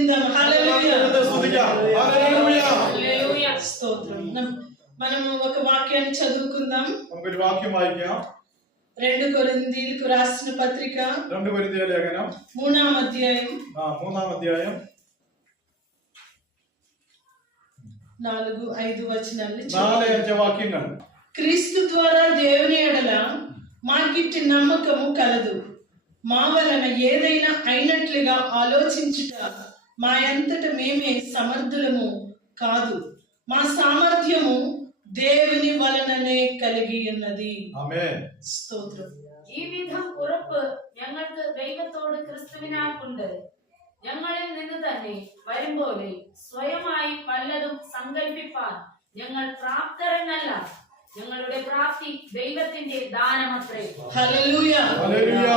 స్తుతిందాం. హల్లెలూయా హల్లెలూయా స్తోత్రం. మనము ఒక వాక్యాన్ని చదువుకుందాం. നമുക്കൊരു വാക്യം വായിക്കാം. 2 కొరింథీయులకు రాసిన పత్రిక 2 കൊരിന്ത്യർ ലേഖനം 3-ാം അധ്യായം 3-ാം അധ്യായം 4-5 వచనాలు 4-5 వాక్యങ്ങൾ. క్రీస్తు ద్వారా దేవుని ఎడల మాకిట్టి నమ్మకము కలదు. మా వలన ఏదైనా అయినట్లుగా ఆలోచించుట మా అంతట మేమే సమర్థులము కాదు, మా సామర్థ్యము దేవుని വലനനെ కలిగి ఉన్నది. ആമേൻ. സ്തോത്രം. ഈ വിധം ഉറപ്പ് ഞങ്ങൾക്ക് ദൈവത്തോട് ക്രിസ്തുവിനാൽ ഉണ്ട്. ഞങ്ങളിൽ നിന്ന് തന്നെ വരുമ്പോലെ സ്വയമായി പലതും സങ്കല്പിപ്പാൻ ഞങ്ങൾ പ്രാപ്തരെന്നല്ല. ഞങ്ങളുടെ പ്രാപ്തി ദൈവത്തിന്റെ ദാനമത്രേ. ഹല്ലേലൂയ. ഹല്ലേലൂയ.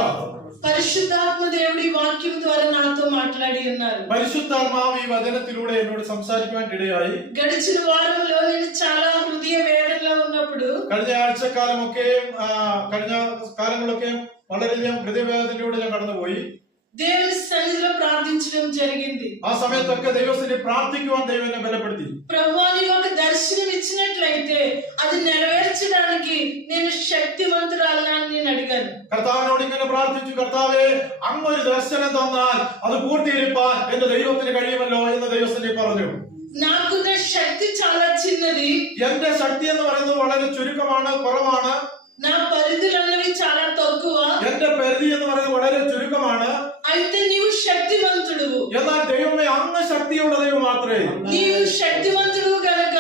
പരിശുദ്ധാത്മ దేవుడి వాక్యం ద్వారా నాతో మాట్లాడి ఉన్నారు. പരിശുദ്ധാത്മാവ് ഈ വചനത്തിലൂടെ എന്നോട് സംസാരിക്കുവാൻ ഇടയായി. గడిచిన వారంలో నేను చాలా హృదయ వేదనలో ఉన్నప్పుడు കഴിഞ്ഞ കാലങ്ങളൊക്കെ വളരെയധികം ഹൃദയവേദനയിലൂടെ ഞാൻ കടന്നുപോയി. దేవుని సన్నిధిలో ప్రార్థించడం జరిగింది. ആ സമയത്തൊക്കെ ദൈവത്തിന് പ്രാർത്ഥിക്കുവാൻ ദൈവം എന്നെ ബലപ്പെടുത്തി. ప్రభువా నీవు ఒక దర్శనం ఇచ్చినట్లయితే అది నెరవేర్చడానికి నేను శక్తివంతురాలని నేను అడిగాను. കർത്താവിനോട് ഇങ്ങനെ പ്രാർത്ഥിച്ചു, കർത്താവേ അങ്ങ് ഒരു ദർശനം തന്നാൽ അത് പൂർത്തീകരിപ്പാൻ എന്റെ ദൈവത്തിന് കഴിയുമല്ലോ എന്ന് ദൈവസ്ഥനെ പറഞ്ഞു. నాకున్న శక్తి చాలా చిన్నది. എന്റെ ശക്തി എന്ന് പറയുന്നത് വളരെ ചുരുക്കമാണ്, കുറവാണ്. నా పరిధులన్నవి చాలా తక్కువ. എന്റെ പരിധി എന്ന് പറയുന്നത് വളരെ ചുരുക്കമാണ്. అయితే నీవు శక్తివంతుడు. എന്നാൽ ദൈവമേ അങ്ങ് ശക്തിയുള്ള ദൈവം മാത്രമേ. నీవు శక్తివంతుడు గనుక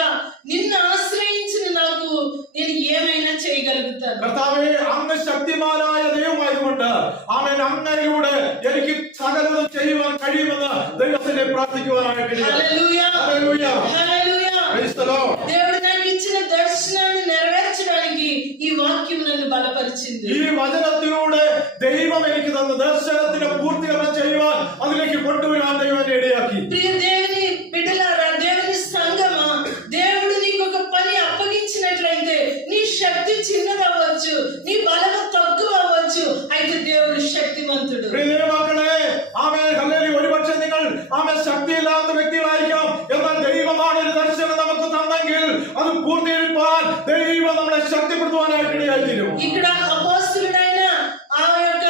నిన్ను ఆశ్రయించిన నాకు నేను ఏమైనా చేయగలుగుతాను. കർത്താവേ അങ്ങ് ശക്തിമാനായ ദൈവമായതുകൊണ്ട് ആമേൻ അങ്ങയിലൂടെ എനിക്ക് സകലതും ചെയ്യുവാൻ കഴിയുമെന്ന് ദൈവത്തിനെ പ്രാർത്ഥിക്കുവാനായിട്ട്. Hallelujah. Hallelujah. Hallelujah. Praise the Lord. దేవుడు నాకు ఇచ్చిన దర్శనాన్ని నెరవేర్చడానికి ఈ వాక్యం నన్ను బలపరిచింది. ഈ വചനത്തിലൂടെ ദൈവം എനിക്ക് തന്ന ദർശനത്തിന്റെ പൂർത്തീകരണം ചെയ്യുവാൻ അതിലേക്ക് കൊണ്ടുവരാൻ ദൈവം എന്നെ ഇടയാക്കി. ప్రియ దేవుని బిడ్డలారా, దేవుని సంగమా, దేవుడు నీకు ఒక పని అప్పగించినట్లయితే నీ శక్తి చిన్నదవ్వచ్చు, నీ బలము తక్కువ అవ్వచ్చు, అయితే దేవుడు శక్తివంతుడు. പ്രിയ ദൈവമക്കളെ, ആമേൻ ഹല്ലേലൂയ. ഒരുപക്ഷെ നിങ്ങൾ ആമേൻ ശക്തിയില്ലാത്ത വ്യക്തികളായിരിക്കാം, എന്നാൽ ദൈവമാണ് ഒരു ദർശനം നമുക്ക് തന്നെങ്കിൽ അത് പൂർത്തീകരിപ്പാൻ ദൈവം നമ്മളെ ശക്തിപ്പെടുത്തുവാനായിട്ട് ഇടയായിത്തീരും. ఇక్కడ అపోస్తలుడైన ఆ యొక్క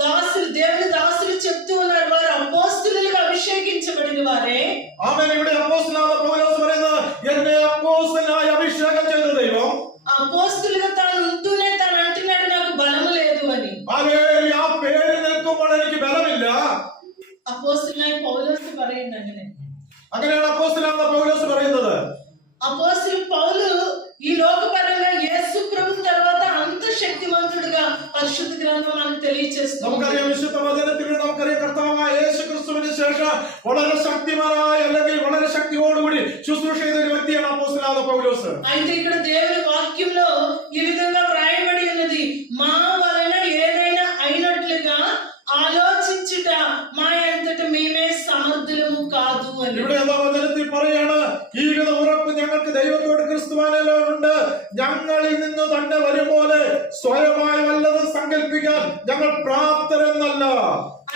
దాసులు, దేవుని దాసులు చెప్తూ ఉన్నారు, వారు అపోస్తలులుగా అభిషేకించబడిన వారే. ആമേൻ. ഇവിടെ അപ്പോസ്തലനായ പൗലോസ് പറയുന്നത് എന്നെ അപ്പോസ്തലനായി അഭിഷേകം ചെയ്ത ദൈവം. అపోస్తలుగా తాను ఉంటూనే తాను అంటున్నాడు నాకు బలము లేదు అని. ഹല്ലേലൂയ. ആ പേര് നിൽക്കുമ്പോൾ എനിക്ക് ബലമില്ല. అపోస్తలుడైన పౌలోసు പറയുന്നത് അങ്ങനെ. അങ്ങനെയാണ് അപ്പോസ്തലനായ പൗലോസ് പറയുന്നത്. అపోస్తలుడు పౌలు ఈ లోకపరంగా యేసు ప్రభు తర్వాత అంత శక్తివంతుడిగా పరిశుద్ధ గ్రంథం మనకు తెలియజేస్తుంది. നമുക്കറിയാം, വിശുദ്ധ വചനത്തിലൂടെ നമുക്കറിയാം കർത്താവായ യേശു ക്രിസ്തുവിന് ശേഷം വളരെ ശക്തിമാനായ അല്ലെങ്കിൽ വളരെ ശക്തിയോടുകൂടി ശുശ്രൂഷ ചെയ്ത ഒരു വ്യക്തിയാണ് അപ്പോസ്തലനായ പൗലോസ്. అయితే ఇక్కడ దేవుని వాక్యంలో ఈ విధంగా వ్రాయబడి ఉన్నది, మా వలన ఏదైనా అయినట్లుగా ఆలోచించుట మా అంతట మేమే సమర్థులము కాదు అని. ഇവിടെ എന്താ വചനത്തിൽ പറയാണ്, ഈ വിധ ഉറപ്പ് ഞങ്ങൾക്ക് ദൈവത്തോട് ക്രിസ്തുവാനിലുണ്ട്. ഞങ്ങളിൽ നിന്ന് തന്നെ വരും പോലെ സ്വയമായി വല്ലതും സങ്കല്പിക്കാൻ ഞങ്ങൾ പ്രാപ്തരെന്നല്ല.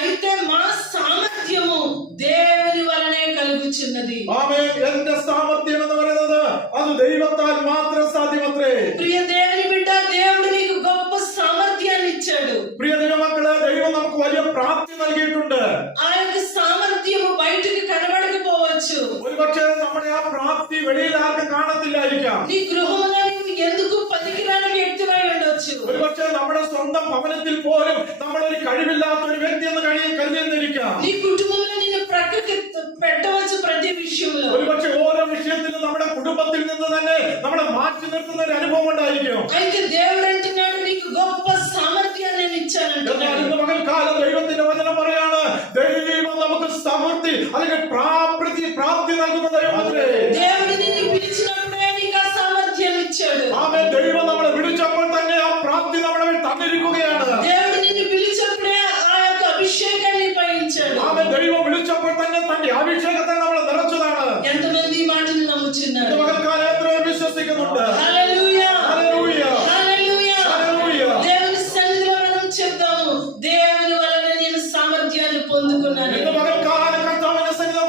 అయితే మా సామర్థ్యము దేవుని వలనే కలుగుచున్నది. ആമേൻ. എന്റെ സാമർത്ഥ്യം എന്ന് പറയുന്നത് അത് ദൈവത്താൽ മാത്രം സാധ്യമത്രേ. ప్రియ దేవుని బిడ్డ, దేవుడు నీకు గొప్ప సామర్థ్యాన్ని ఇచ్చాడు. പ്രിയ ദൈവമക്കളെ, ദൈവം നമുക്ക് വലിയ പ്രാപ്തി നൽകിയിട്ടുണ്ട്. ఆ యొక్క సామర్థ్యము బయటికి కనబడకపోవచ్చు. ഒരുപക്ഷെ നമ്മുടെ ആ പ്രാപ്തി വെളിയിൽ ആർക്കും കാണത്തില്ലായിരിക്കാം. నీ గృహంలో నీవు ఎందుకు పనికిరాని వ్యక్తివై ఉండొచ్చు. ഒരുപക്ഷെ നമ്മുടെ സ്വന്തം ഭവനത്തിൽ പോലും നമ്മളൊരു കഴിവില്ലാത്ത ഒരു വ്യക്തി എന്ന് കരുതിയിരിക്കാം. నీ కుటుంబంలో నిన్ను ప్రక్కకి పెట్టవచ్చు ప్రతి విషయంలో. ഒരുപക്ഷെ ഓരോ വിഷയത്തിലും നമ്മുടെ കുടുംബത്തിൽ നിന്ന് തന്നെ നമ്മളെ മാറ്റി നിർത്തുന്ന ഒരു അനുഭവം ഉണ്ടായിരിക്കും. అయితే దేవుడు అంటున్నాడు నీకు గొప్ప సామర్థ్యాన్ని నేను ఇచ్చానంటున్నాడు. എന്നാൽ ഇന്ന് പകൽക്കാലം ദൈവത്തിന്റെ വചനം പറയാണ്, ദൈവം നമുക്ക് സമൃദ്ധി അല്ലെങ്കിൽ പ്രാപ്തി നൽകുന്ന ദൈവമത്രേ. దేవుడు నిన్ను పిలిచినప్పుడే నీకు ఆ సామర్థ్యాన్ని ఇచ్చాడు. ആമേൻ. ദൈവം നമ്മളെ വിളിച്ചപ്പോൾ തന്നെ ആ പ്രാപ്തി നമ്മളെ തന്നിരിക്കുകയാണ്. దేవుడు నిన్ను పిలిచినప్పుడే ఆ యొక్క అభిషేకాన్ని పయించాడు. ആമേൻ. ദൈവം വിളിച്ചപ്പോൾ തന്നെ തന്റെ അഭിഷേകത്തെ നമ്മളെ നിറച്ചതാണ്. ఎంతమంది ఈ మాటను నమ్ముచున్నారు? ഇന്ന് പകൽക്കാലം എത്രയോ വിശ്വസിക്കുന്നുണ്ട്. హల్లెలూయ. ഹല്ലേലൂയ. హల్లెలూయ. ഹല്ലേലൂയ. దేవుని సన్నిధిలో మనం చెప్తాము, దేవుని వలన నేను సామర్థ్యాన్ని పొందుకున్నాను. ഇന്ന് പകൽക്കാലം കർത്താവിന്റെ സന്നിധിയിൽ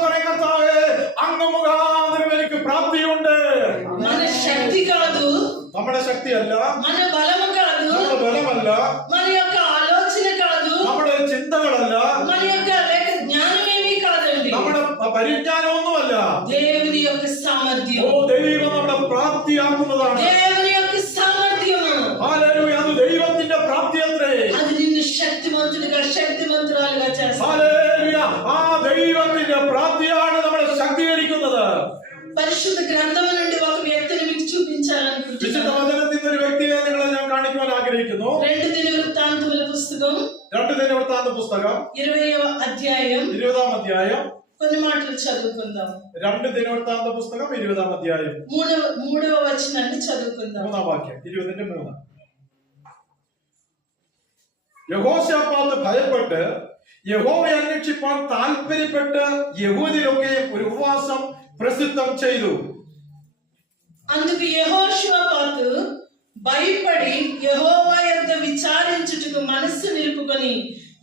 പ്രാപ്തിയുണ്ട്. మన శక్తి కాదు, നമ്മുടെ ശക്തിയല്ല, మన బలము కాదు, നമ്മുടെ ബലമല്ല, మన యొక్క ఆలోచన కాదు, നമ്മുടെ ചിന്തകളല്ല, మన యొక్క లేక జ్ఞానమేమీ కాదండి. നമ്മുടെ പരിജ്ഞാനമൊന്നുമല്ല. దేవుని యొక్క సామర్థ్యం, ദൈവം നമ്മുടെ പ്രാപ്തിയാക്കുന്നതാണ്. దేవుని యొక్క సామర్థ్యము, ഹല്ലേലൂയ. അത് ദൈവത്തിന്റെ പ്രാപ്തിയത്രേ. అది నిన్ను శక్తివంతుడిగా శక్తివంతురాలుగా చేస్తుంది. ഹല്ലേലൂയ. ആ ദൈവത്തിന്റെ പ്രാപ്തിയാണ് നമ്മളെ ശക്തീകരിക്കുന്നത്. పరిశుద్ధ గ్రంథము నుండి ఒక వ్యక్తిని మీకు വിശുദ്ധ చూపించాలనుకుంటున్నాను. വചനത്തിൽ ഒരു വ്യക്തിയെ നിങ്ങളെ ഞാൻ കാണിക്കുവാൻ ആഗ്രഹിക്കുന്നു. 2 దినవృత్తాంతముల పుస్తకం 2 ദിനവൃത്താന്ത പുസ്തകം 20వ అధ్యాయం 20-ാം അധ്യായം. కొన్ని మాటలు చదువుకుందాం. 2 ദിനവൃത്താന്ത പുസ്തകം 20-ാം അധ്യായം 3వ వచనాన్ని చదువుకుందాం. 3-ാം വാക്യം. 20-3. യഹോശാഫാത്ത് ഭയപ്പെട്ട് യഹോവയെ അന്വേഷിപ്പാൻ താല്പര്യപ്പെട്ട് യഹൂദരൊക്കെ ഒരു ഉപവാസം പ്രസിദ്ധം ചെയ്തു. అందుకు యెహోషువపాతు భయపడి యెహోవా యొద్ద విచారించుటకు మనస్సు నిలుపుకొని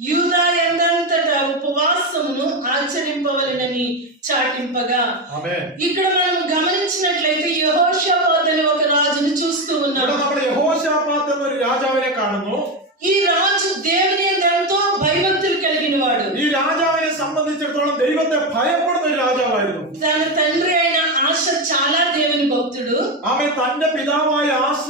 యూదా యందంతటా ఉపవాసమును ఆచరింపవలెనని చాటింపగా. ആമേൻ. ఇక్కడ మనం గమనించినట్లయితే యెహోషాపాతు అనే ఒక రాజును చూస్తూ ఉన్నాం. ഇവിടെ നമ്മൾ യഹോശാഫാത്ത് എന്നൊരു രാജാവിനെ കാണുന്നു. ఈ రాజు దేవుని యందు ఎంతో భయభక్తులు కలిగిన వాడు. ഈ രാജാവിനെ സംബന്ധിച്ചിടത്തോളം ദൈവത്തെ ഭയപ്പെടുന്ന ഒരു രാജാവായിരുന്നു. తన తండ్రి అయిన ఆశ చాలా దేవుని భక్తుడు. ആമേൻ. തന്റെ പിതാവായ ആശ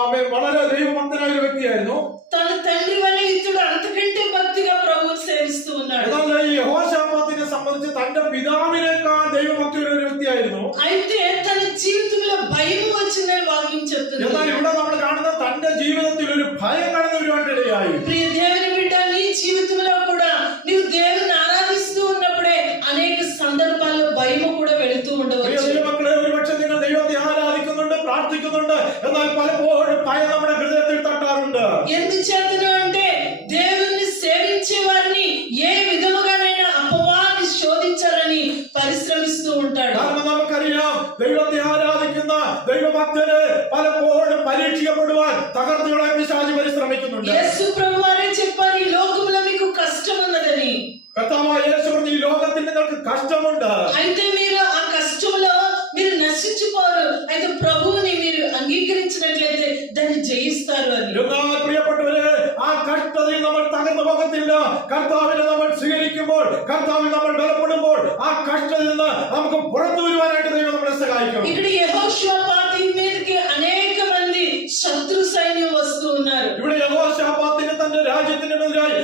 ആമേൻ വളരെ ദൈവഭക്തനായ ഒരു വ്യക്തിയായിരുന്നു. తన తండ్రి వల్ల ఇతడు అంతకంటే భక్తిగా ప్రభువుని సేవిస్తూ ఉన్నాడు. എന്നാൽ ഈ യഹോശാഫാത്തിനെ സംബന്ധിച്ച് തന്റെ പിതാവിനേക്കാൾ ദൈവഭക്തിയുള്ള ഒരു വ്യക്തിയായിരുന്നു. అయితే తన జీవితంలో భయం వచ్చిందని వాక్యం చెప్తుంది. എന്നാൽ ഇവിടെ നമ്മൾ കാണുന്ന തന്റെ ജീവിതത്തിൽ ഒരു ഭയം കടന്നു വരുവാനിടയായി. ప్రియ దేవుని బిడ్డ, నీ జీవితంలో కూడా నీవు దేవుని ఆరాధిస్తూ ఉన్నప్పుడే అనేక సందర్భాల్లో భయము కూడా వెళుతూ ఉండవచ్చు. ദൈവമക്കളെ, ഒരുപക്ഷെ നിങ്ങൾ ദൈവത്തെ ആരാധിക്കുന്നുണ്ട്, പ്രാർത്ഥിക്കുന്നുണ്ട്, എന്നാൽ പലപ്പോഴും ഭയം നമ്മുടെ ഹൃദയത്തിൽ തട്ടാറുണ്ട്. ఎందుచేతను అంటే దేవుణ్ణి సేవించే వారిని ఏ విధముగానైనా అపవాది శోధించాలని పరిశ్రమిస్తూ ఉంటాడు. കാരണം നമുക്കറിയാം, ദൈവത്തെ ആരാധിക്കുന്ന ദൈവഭക്തര് പലപ്പോഴും പരീക്ഷിക്കപ്പെടുവാൻ തകർത്തുകളെ പിശാച് പരിശ്രമിക്കുന്നുണ്ട്. యేసు ప్రభువారే చెప్పారు, ఈ లోకములో మీకు కష్టం ఉన్నదని. കർത്താവായ യേശു പറഞ്ഞു, ഈ ലോകത്തിൽ നിങ്ങൾക്ക് കഷ്ടമുണ്ട്. అయితే మీరు ఆ కష్టంలో మీరు నశించిపోరు. అయితే ప్రభువుని మీరు అంగీకరించినట్లయితే దాన్ని జయిస్తారు అని. എന്നാൽ പ്രിയപ്പെട്ടവരെ, ആ കഷ്ടതയിൽ നമ്മൾ തകർന്നു പോകത്തില്ല. കർത്താവിനെ നമ്മൾ സ്വീകരിക്കുമ്പോൾ, കർത്താവിൽ നമ്മൾ ബലപ്പെടുമ്പോൾ, ആ കഷ്ടതയിൽ നിന്ന് നമുക്ക് പുറത്തു വരുവാനായിട്ട് ദൈവം നമ്മളെ സഹായിക്കും. ఇక్కడ యెహోషువపాతు మీదకి అనేక మంది శత్రు సైన్యం వస్తూ ఉన్నారు. ഇവിടെ യഹോശാഫാത്തിന് തന്റെ രാജ്യത്തിനെതിരായി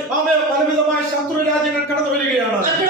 പലവിധമായ ശത്രു രാജ്യങ്ങൾ കടന്നു വരികയാണ്. అక్కడ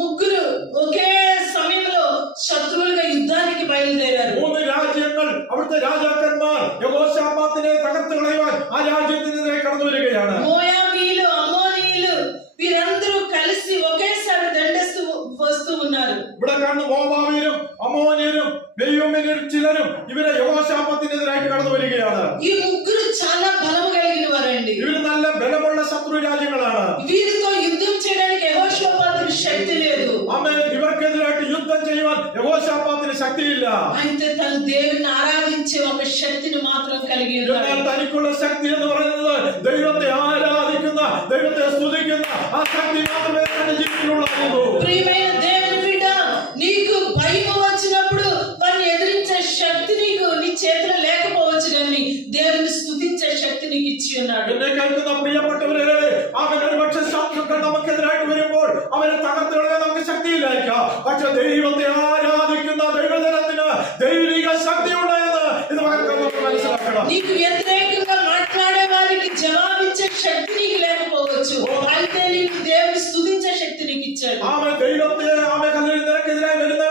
ముగ్గురు ఒకే సమయంలో శత్రువులుగా యుద్ధానికి బయలుదేరారు. 3 രാജ്യങ്ങൾ, അവിടുത്തെ രാജാക്കന്മാർ യഹോശാഫാത്തിനെ തകർത്ത് കളയുവാൻ ആ രാജ്യത്തിനെതിരെ കടന്നു വരികയാണ്. మోయాబీయులు, అమ్మోనీయులు వీరందరూ కలిసి ఒకేసారి దండెస్తూ వస్తూ ఉన్నారు. ഇവിടെ കാണുന്ന മോവാബിയരും അമ്മോന്യരും ബെന്യാമീന്യരും ചിലരും ഇവരെ യഹോശാഫാത്തിനെതിരായിട്ട് കടന്നു വരികയാണ്. ఈ ముగ్గురు చాలా బలము కలిగిన వారండి. ഇവര് നല്ല ബലമുള്ള ശത്രു രാജ്യങ്ങളാണ്. వీరితో యుద్ధం చేయడానికి యెహోషువపాతుకు శక్తి లేదు. ആമേൻ. ഇവർക്കെതിരായിട്ട് യുദ്ധം ചെയ്യുവാൻ യഹോശാഫാത്തിന് ശക്തിയില്ല. అయితే తన దేవుని ఆరాధించే ఒక శక్తిని మాత్రం కలిగి എന്നാൽ ఉన్నాడు. തനിക്കുള്ള ശക്തി എന്ന് പറയുന്നത് ദൈവത്തെ ആരാധിക്കുന്ന, ദൈവത്തെ സ്തുതിക്കുന്ന ആ ശക്തി മാത്രമേ തന്റെ ജീവിതത്തിലുള്ളായിരുന്നു. ప్రియమైన దేవుని బిడ్డ, నీకు భయం వచ్చినప్పుడు వారిని ఎదిరించే శక్తి నీకు నీ చేతిలో లేకపోవచ్చు, కానీ దేవుని స్తుతించే శక్తి నీకు ఇచ్చి ఉన్నాడు. എന്നെ കേൾക്കുന്ന പ്രിയപ്പെട്ടവരെ, അവൻ ഒരുപക്ഷെ ശത്രുക്കൾ നമുക്കെതിരായിട്ട് വരുമ്പോൾ അവരെ തകർത്ത് കളയാൻ നമുക്ക് ശക്തിയില്ലായിരിക്കാം. പക്ഷെ ദൈവത്തെ ആരാധിക്കുന്ന ദൈവജനത്തിന് ദൈവിക ശക്തി ഉണ്ടായെന്ന് ഇത് നമുക്ക് മനസ്സിലാക്കണം. నీకు వ్యతిరేకంగా మాట్లాడే వారికి జవాబిచ్చే శక్తి నీకు లేకపోవచ్చు, అయితే నీకు దేవుని స్తుతించే శక్తి నీకు ఇచ్చాడు. അവൻ ദൈവത്തെ നിനക്കെതിരായി വരുന്ന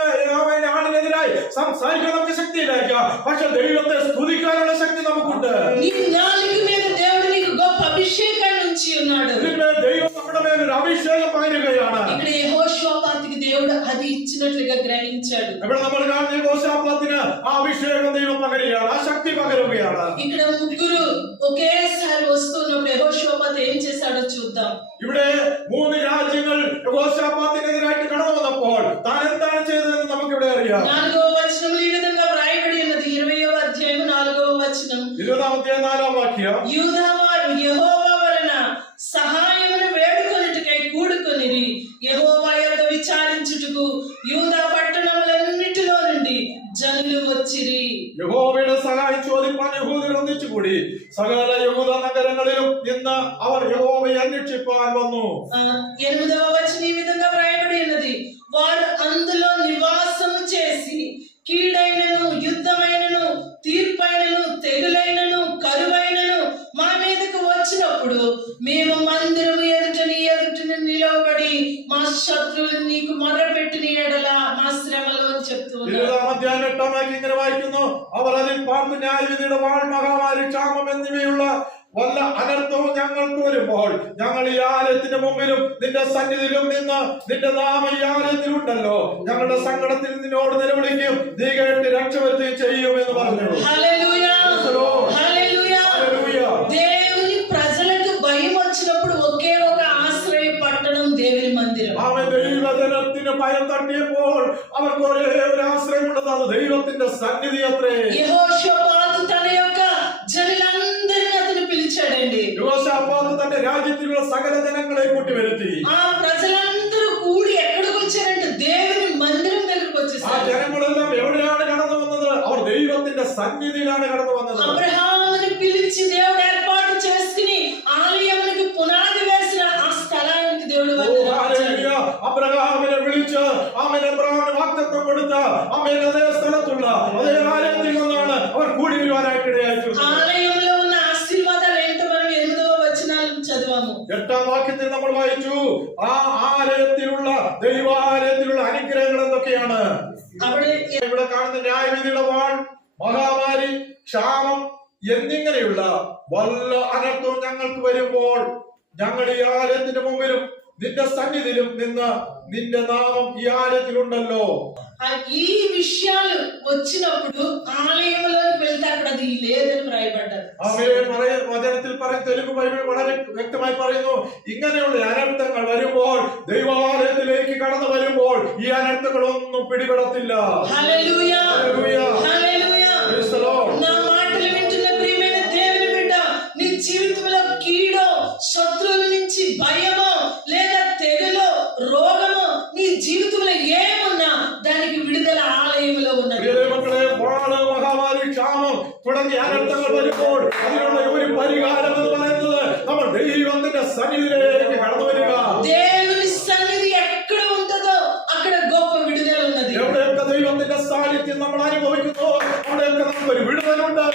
ആളിനെതിരായി സംസാരിക്കാൻ നമുക്ക് ശക്തിയില്ലായിരിക്കാം. പക്ഷെ ദൈവത്തെ സ്തുതിക്കാനുള്ള ശക്തി നമുക്കുണ്ട്. నీ నాలుక మీద దేవుడు నీకు గొప్ప అభిషేకాన్ని ఉంచి ఉన్నాడు. ഇതിന്മേൽ ദൈവം നമ്മുടെ മേൽ ഒരു അഭിഷേകം പകരുകയാണ്. ఇక్కడ యెహోషువపాతుకి దేవుడు అది ఇచ్చినట్లుగా గ్రహించాడు. ഇവിടെ നമ്മൾ കാണുന്ന യഹോശാഫാത്തിന് ആ അഭിഷേകം ദൈവം പകരുകയാണ്, ആ ശക്തി പകരുകയാണ്. ఇక్కడ ముగ్గురు ఒకేసారి వస్తున్నప్పుడు యెహోషువపాతు ఏం చేశాడో చూద్దాం. ഇവിടെ 3 രാജ്യങ്ങൾ യഹോശാഫാത്തിനെതിരായിട്ട് കടന്നു വന്നപ്പോൾ താൻ എന്താണ് ചെയ്തതെന്ന് നമുക്ക് ഇവിടെ അറിയാം. 4వ వచనంలో ఈ విధంగా వ్రాయబడి ఉన్నది. 20వ అధ్యాయం 4వ వచనం. 20-ാം അധ്യായം 4-ാം വാക്യം. యూదావారు యెహోవా వలన సహాయమును వేడుకొనుటకై కూడుకొనిరి. యెహోవా యొద్ద విచారించుటకు యూదా పట్టణములన్నిటిలో నుండి 8వ వచనం ఈ విధంగా వ్రాయబడి ఉన్నది, వారు అందులో నివాసము చేసి కీడైనను యుద్ధమైనను తీర్పైనను తెగులైనను కరువైనను మా మీదకు వచ్చినప్పుడు మేము మందిరము ఎదుటని నిలవబడి మా ശത്രുവിൽ నీకు మొర్రపెట్టిన ఎడల మా శ్రమలో అని చెప్తూ ఉన్నారు. അധ്യായം 8 ഇങ്ങനെ വായിക്കുന്നു, അവർ അതിൽ പാർത്ത് ന്യായവിധിയുടെ വാൾ, മഹാമാരി, ക്ഷാമം എന്നിവയുള്ള വല്ല അനർത്ഥവും ഞങ്ങൾക്ക് വരുമ്പോൾ ഞങ്ങൾ ഈ ആലയത്തിന്റെ മുമ്പിലും നിന്റെ സന്നിധിയിലും നിന്ന് നിന്റെ നാമം ഈ ആലയത്തിലുണ്ടല്ലോ, ഞങ്ങളുടെ സങ്കടത്തിൽ നിന്നോട് നിലവിളിക്കും, നീ കേട്ട് രക്ഷ വരുത്തുകയും ചെയ്യുമെന്ന് പറഞ്ഞു. హల్లెలూయ, హల్లెలూయ. దేవుని ప్రజలకు భయం వచ్చినప్పుడు ఒకే ఒక ఆశ్రయ పట్టణం దేవుని మందిరం. അവൻ ദൈവജനത്തിന് ഭയം തട്ടിയപ്പോൾ അവർക്ക് ഒരേ ഒരു ആശ്രയമുള്ളത്, അത് ദൈവത്തിന്റെ സന്നിധി അത്രേ. యెహోషాపాతు తన యొక్క జనులందరినీ అతను పిలిచాడండి. യോശാഫാത്ത് തന്റെ രാജ്യത്തിലുള്ള സകല ജനങ്ങളെ കൂട്ടി വരുത്തി. ఆ ప్రజలందరూ కూడి ఎక్కడికి వచ్చారంటే దేవుని మందిరం దగ్గరికి ആ వచ్చేసారు. ജനങ്ങളെല്ലാം എവിടെയാണ് കടന്നു വന്നത്? അവർ ദൈവത്തിന്റെ സന്നിധിയിലാണ് കടന്നു വന്നത്. అబ్రహాముని పిలిచి దేవుడు ఏర్పాటు చేసుకుని ఆలయానికి పునాది వేసిన ఆ స్థలానికి దేవుడు ഹല്ലേലൂയ. അബ്രഹാമിനെ വിളിച്ച് അബ്രഹാമിന് വാഗ്ദത്തം കൊടുത്ത അതേ സ്ഥലത്തുള്ള അതേ ആലയത്തിൽ നിന്നാണ് അവർ കൂടി വരുവാനായിട്ട് ഇടയായിട്ടുണ്ട്. ఆలయంలో ఉన్న ఆశీర్వాదాలు ఏంటో మనం 8వ వచనాలు చదివాము. 8ാം വാക്യത്തിൽ നമ്മൾ വായിച്ചു, ആ ആലയത്തിലുള്ള ദൈവാലയത്തിലുള്ള അനുഗ്രഹങ്ങൾ എന്തൊക്കെയാണ്? അവിടെ ഇവിടെ കാണുന്ന ന്യായവിധിയുടെ വാൾ, മഹാമാരി, ക്ഷാമം എന്നിങ്ങനെയുള്ള വല്ല അനർത്ഥവും ഞങ്ങൾക്ക് വരുമ്പോൾ ഞങ്ങൾ ഈ ആലയത്തിന്റെ മുമ്പിലും നിന്റെ സന്നിധിയിലും നിന്ന് നിന്റെ നാമം ഈ ആലയത്തിലുണ്ടല്ലോ. ఈ విషయాలు వచ్చినప్పుడు ఆలయంలోకి వెళ్తే అక్కడ అది లేదని వ్రాయబడ్డారు. വചനത്തിൽ തെലുങ്ക് ബൈബിൾ വളരെ വ്യക്തമായി പറയുന്നു, ഇങ്ങനെയുള്ള അനർത്ഥങ്ങൾ വരുമ്പോൾ ദൈവാലയത്തിലേക്ക് കടന്നു വരുമ്പോൾ ഈ അനർത്ഥങ്ങളൊന്നും പിടിപെടത്തില്ല. Hallelujah, hallelujah. Hallelujah. Praise the Lord. నా మాటలు వింటున్న ప్రియమైన దేవుని బిడ్డ, నీ జీవితంలో కీడో, శత్రువుల నుంచి భయమో లేదా తెగులో రోగమో నీ జీవితంలో ఏమున్నా దానికి విడుదల ఆలయంలో ఉన్నది. മക്കളെ, വാള്, മഹാമാരി, ക്ഷാമം തുടങ്ങിയ അനർത്ഥങ്ങൾ വരുമ്പോൾ അതിനുള്ള ഒരു പരിഹാരം എന്ന് പറയുന്നത് നമ്മൾ ദൈവത്തിന്റെ സന്നിധിയിലേക്ക് കടന്നു വരിക. దేవుని సన్నిధి ఎక్కడ ఉంటుందో అక్కడ గొప్ప విడుదల ఉన్నది. എവിടെയൊക്കെ ദൈവത്തിന്റെ സാന്നിധ്യം നമ്മൾ അനുഭവിക്കുന്നു അവിടെയൊക്കെ നമുക്ക് ഒരു വിടുതലുണ്ട്.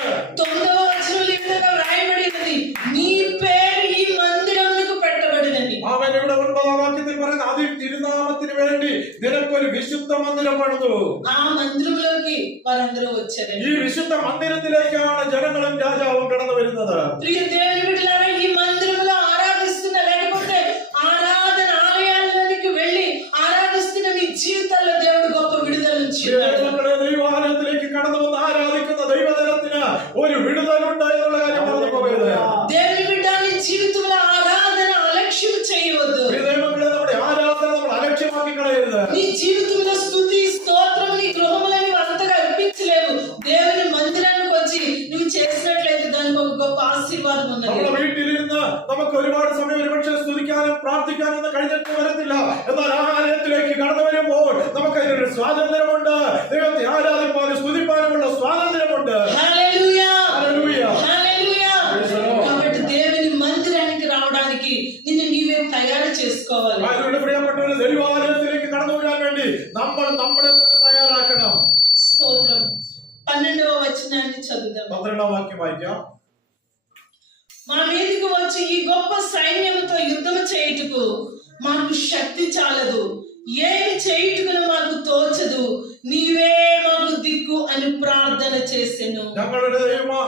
9వ వచనంలో ఈ విధంగా వ్రాయబడినది, నీ పేరు ఈ మందిరమునకు పెట్టబడినది. അവൻ ഇവിടെ 9ാം വാക്യത്തിൽ പറയുന്നത്, അതിൽ തിരുനാമത്തിന് വേണ്ടി നിനക്കൊരു വിശുദ്ധ മന്ദിരം പണിതു. ఆ మందిరంలోకి వారందరూ వచ్చారండి. ഈ വിശുദ്ധ മന്ദിരത്തിലേക്കാണ് ജനങ്ങളും രാജാവും കടന്നു വരുന്നത്. ప్రియ దేవుని బిడ్డలారా, ఈ మందిరంలో ఆరాధిస్తున్న లేకపోతే ఆరాధన ఆలయాలలోకి వెళ్ళి ఆరాధిస్తున్న మీ జీవితాల్లో దేవుడు గొప్ప విడుదల ఉంచున్నాడు. ദൈവാലയത്തിലേക്ക് കടന്നു വന്ന് ആരാധിക്കുന്ന ദൈവജനത്തിന് ഒരു വിടുതലുണ്ട് എന്നുള്ള കാര്യം മറന്നു പോകരുത്. దేవుని బిడ్డ, నీ జీవితంలో ఆరాధన అలక్ష్యం చేయవద్దు. ദൈവങ്ങളെ, നമ്മുടെ ആരാധന നമ്മൾ അലക്ഷ്യമാക്കി കളയരുത്. నీ జీవితంలో స్తుతి స్తోత్రం నీ గృహములని అంతగా అర్పించలేవు. దేవుని మందిరానికి వచ్చి నువ్వు చేసినట్లయితే దానికి ఒక గొప్ప ఆశీర్వాదం ఉన్నది. നമ്മുടെ വീട്ടിലിരുന്ന് നമുക്ക് ഒരുപാട് സമയം ഒരുപക്ഷെ സ്തുതിക്കാനും പ്രാർത്ഥിക്കാനും ഒന്നും കഴിഞ്ഞിട്ട് വരത്തില്ല. എന്നാൽ ആലയത്തിലേക്ക് കടന്നു വരുമ്പോൾ നമുക്ക് അതിനൊരു സ്വാതന്ത്ര്യമുണ്ട്. ദൈവത്തെ ആരാധിപ്പാനും സ്തുതിപ്പാനുമുള്ള സ്വാതന്ത്ര്യമുണ്ട്. హల్లెలూయ, ഹല്ലേലൂയ. హల్లెలూయ. కాబట్టి దేవుని మందిరానికి రావడానికి నిన్ను నీవే తయారు చేసుకోవాలి. അതുകൊണ്ട് പ്രിയപ്പെട്ടവരെ, ദൈവാലയത്തിലേക്ക് കടന്നു വരാൻ വേണ്ടി നമ്മൾ നമ്മളെ തന്നെ തയ്യാറാക്കണം. స్తోత్రం. 12వ వచనాన్ని చదువుదాం. 12ാം വാക്യം വായിക്കാം. మా మీదకు వచ్చి ఈ గొప్ప సైన్యంతో యుద్ధం చేయుటకు మాకు శక్తి చాలదు, ఏమి చేయుటకును మాకు తోచదు, నీవే మాకు దిక్కు అని ప్రార్థన చేసెను. ഞങ്ങളുടെ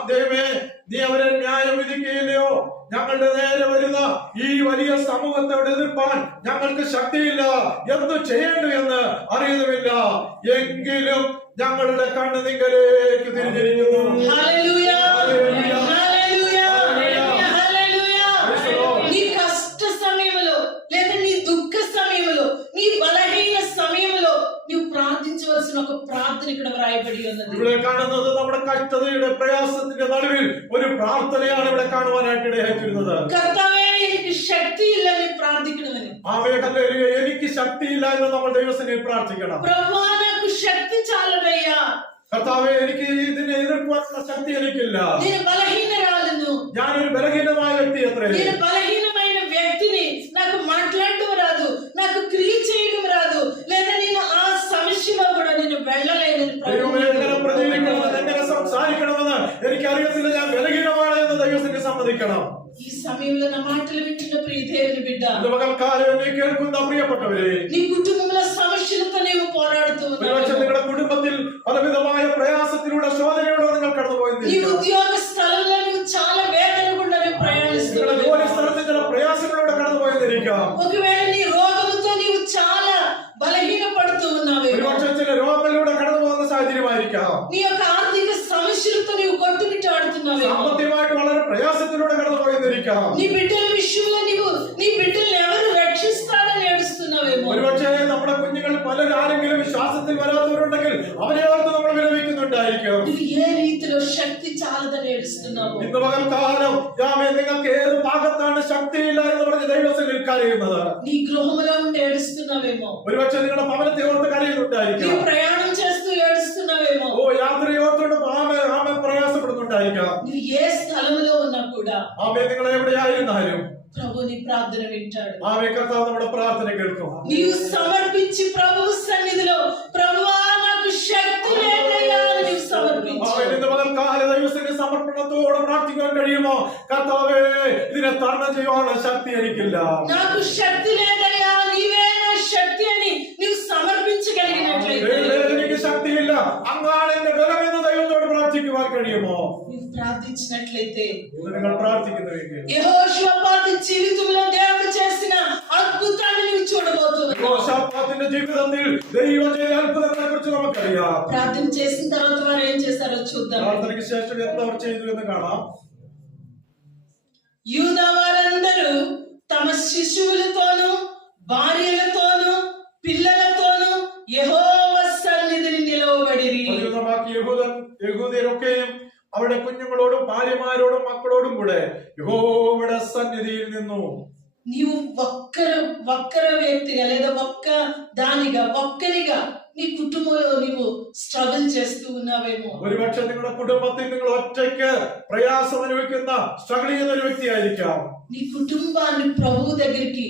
ദൈവമേ, നീ അവരെ ന്യായം വിധിക്കുകയില്ലയോ? ഞങ്ങളുടെ നേരെ വരുന്ന ഈ വലിയ സമൂഹത്തോട് എതിർപ്പാൻ ഞങ്ങൾക്ക് ശക്തിയില്ല, എന്തു ചെയ്യേണ്ടു എന്ന് അറിയുന്നുമില്ല. എങ്കിലും ഞങ്ങളുടെ കണ്ണ് നിങ്കലേക്ക് തിരിഞ്ഞിരിക്കുന്നു. హల్లెలూయ, హల్లెలూయ. హల్లెలూయ, హల్లెలూయ. నీ కష్ట సమయంలో లేదా నీ దుఃఖ సమయంలో నీ బలహీన సమయంలో నువ్వు ప్రార్థించవలసిన ఒక ప్రార్థన ఇక్కడ వ్రాయబడి ఉన్నది. ഇവിടെ കാണുന്നത് നമ്മുടെ കഷ്ടതയുടെ പ്രയാസത്തിന്റെ നടുവിൽ ഒരു പ്രാർത്ഥനയാണ് ഇവിടെ കാണുവാനായിട്ട് ഇടയായിത്തീരുന്നത്. കർത്താവേ, എനിക്ക് ശക്തിയില്ലെന്ന് പ്രാർത്ഥിക്കണമെന്ന്. ഹല്ലേലൂയ. എനിക്ക് ശക്തിയില്ല എന്ന് നമ്മൾ ദൈവസന്നിധിയിൽ പ്രാർത്ഥിക്കണം. ప్రభువా, నాకు శక్తి చాలదయ్యా. കർത്താവേ, എനിക്ക് ഇതിനെ എതിർക്കുവാനുള്ള ശക്തി എനിക്കില്ല. నేను బలహీనరాలను. ഞാനൊരു ബലഹീനമായ വ്യക്തി അത്രേ. నేను బలహీనమైన వ్యక్తిని, నాకు మాట్లాడడం రాదు, എനിക്കറിയത്തില്ല, ഞാൻ ബലഹീനമാണ് എന്ന് ദൈവത്തിന് സമ്മതിക്കണം. ఈ సమయంలో నా మాటలు వింటున్న ప్రియ దేవుని బిడ్డ, പകൽക്കാലം എന്നെ കേൾക്കുന്ന പ്രിയപ്പെട്ടവരെ, నీ కుటుంబంలో సమస్యలతో నీవు పోరాడుతూ ഒരുപക്ഷെ ఉన్నావు. നിങ്ങളുടെ കുടുംബത്തിൽ പലവിധമായ പ്രയാസത്തിലൂടെ ശോധനയോടെ നിങ്ങൾ నీ കടന്നുപോയിരിക്കും. ఉద్యోగ స్థలంలో నువ్వు చాలా వేదన గుండా నువ్వు നിങ്ങളുടെ ప్రయాణిస్తున్నావు. ജോലി സ്ഥലത്ത് ചില പ്രയാസങ്ങളിലൂടെ കടന്നുപോയിരിക്കാം. ఒకవేళ నీ రోగముతో నీవు చాలా బలహీనపడుతూ ఉన్నావేమో. ഒരുപക്ഷെ ചില രോഗങ്ങളിലൂടെ കടന്നു പോകുന്ന സാഹചര്യമായിരിക്കാം. నీ యొక్క ఆర్థిక సమస్యలతో నీవు కొట్టుమిట్టాడుతున్నావేమో. സാമ്പത്തികമായിട്ട് വളരെ പ്രയാസത്തിലൂടെ കടന്നു പോയിരിക്കാം. నీ బిడ్డల విషయంలో నీవు నీ బిడ్డల్ని ఎవరు రక్షిస్తారని ఏడుస్తున్నావేమో. ഒരുപക്ഷെ നമ്മുടെ കുഞ്ഞുങ്ങൾ പലരാരെങ്കിലും വിശ്വാസത്തിൽ വരാത്തവരുണ്ടെങ്കിൽ അവരെ ഓർത്ത് നമ്മൾ വിലപിക്കുന്നുണ്ടായിരിക്കും. నీవు ఏ రీతిలో శక్తి చాలదని ఏడుస్తున్నావు. ഇന്ന് പകൽക്കാലം നിങ്ങൾക്ക് ഏത് ഭാഗത്താണ് ശക്തിയില്ല എന്ന് പറഞ്ഞ് ദൈവത്തിൽ കരയുന്നത്. నీ గృహంలో ఉండి ఏడుస్తున్నావేమో. ഒരുപക്ഷെ നിങ്ങളുടെ ഭവനത്തെ ഓർത്ത് കരയുന്നുണ്ടായിരിക്കും. నీవు ప్రయాణం చేస్తూ ఏడుస్తున్నావేమో. യാത്രയോർത്തോണ്ട് ആമേ പ്രയാസപ്പെടുന്നുണ്ടായിരിക്കാം. నువ్వు ఏ స్థలంలో ఉన్నా కూడా ആമേ നിങ്ങൾ എവിടെയായിരുന്നാലും ప్రభు నీ ప్రార్థన వింటాడు. ആമേ കർത്താവ് നമ്മുടെ പ്രാർത്ഥന കേൾക്കും. నీవు సమర్పించి ప్రభువు సన్నిధిలో ప్రభువా నాకు శక్తి లేదయ్యా అని నీవు సమర్పించు. ഇന്ന് പകൽക്കാല ദൈവത്തിന്റെ സമർപ്പണത്തോടെ പ്രാർത്ഥിക്കാൻ കഴിയുമോ? കർത്താവേ, ഇതിനെ തരണം ചെയ്യാനുള്ള ശക്തി എനിക്കില്ല. నాకు శక్తి లేదయ్యా నీవే నా శక్తి అని నీవు సమర్పించగలిగినట్లయితే, എനിക്ക് ശക്തിയില്ല, അങ്ങാണ് എന്റെ ബലമെന്ന് ദൈവത്തോട് പ്രാർത്ഥിക്കുവാൻ കഴിയുമോ? నీవు ప్రార్థించినట్లయితే ഇന്ന് നിങ്ങൾ പ്രാർത്ഥിക്കുന്നുവെങ്കിൽ యెహోషాపాతు జీవితంలో దేవుడు చేసిన అద్భుతాన్ని నీవు చూడబోతున్నావు. യെഹോശാഫാത്തിന്റെ ജീവിതത്തിൽ ദൈവം ചെയ്ത അത്ഭുതങ്ങളെ കുറിച്ച് നമുക്കറിയാം. ప్రార్థన చేసిన తర్వాత వారు ఏం చేశారో చూద్దాం. പ്രാർത്ഥനയ്ക്ക് ശേഷം എന്തവർ ചെയ്തു എന്ന് കാണാം. యూదా వారందరూ తమ శిశువులతోనూ భార్యలతోనూ పిల్లలతోనూ యెహోవా సన్నిధిని నిలవబడిరి. യഹൂദരൊക്കെയും അവരുടെ കുഞ്ഞുങ്ങളോടും ഭാര്യമാരോടും മക്കളോടും കൂടെ യഹോവയുടെ സന്നിധിയിൽ നിന്നു. నీవు ఒక్కర వ్యక్తిగా లేదా ఒక్కరిగా నీ కుటుంబంలో నీవు స్ట్రగుల్ చేస్తూ ఉన్నావేమో. ഒരുപക്ഷെ നിങ്ങളുടെ കുടുംബത്തിൽ നിങ്ങൾ ഒറ്റയ്ക്ക് പ്രയാസം അനുഭവിക്കുന്ന സ്ട്രഗിൾ ചെയ്യുന്ന ഒരു വ്യക്തിയായിരിക്കാം. నీ కుటుంబాన్ని ప్రభువు దగ్గరికి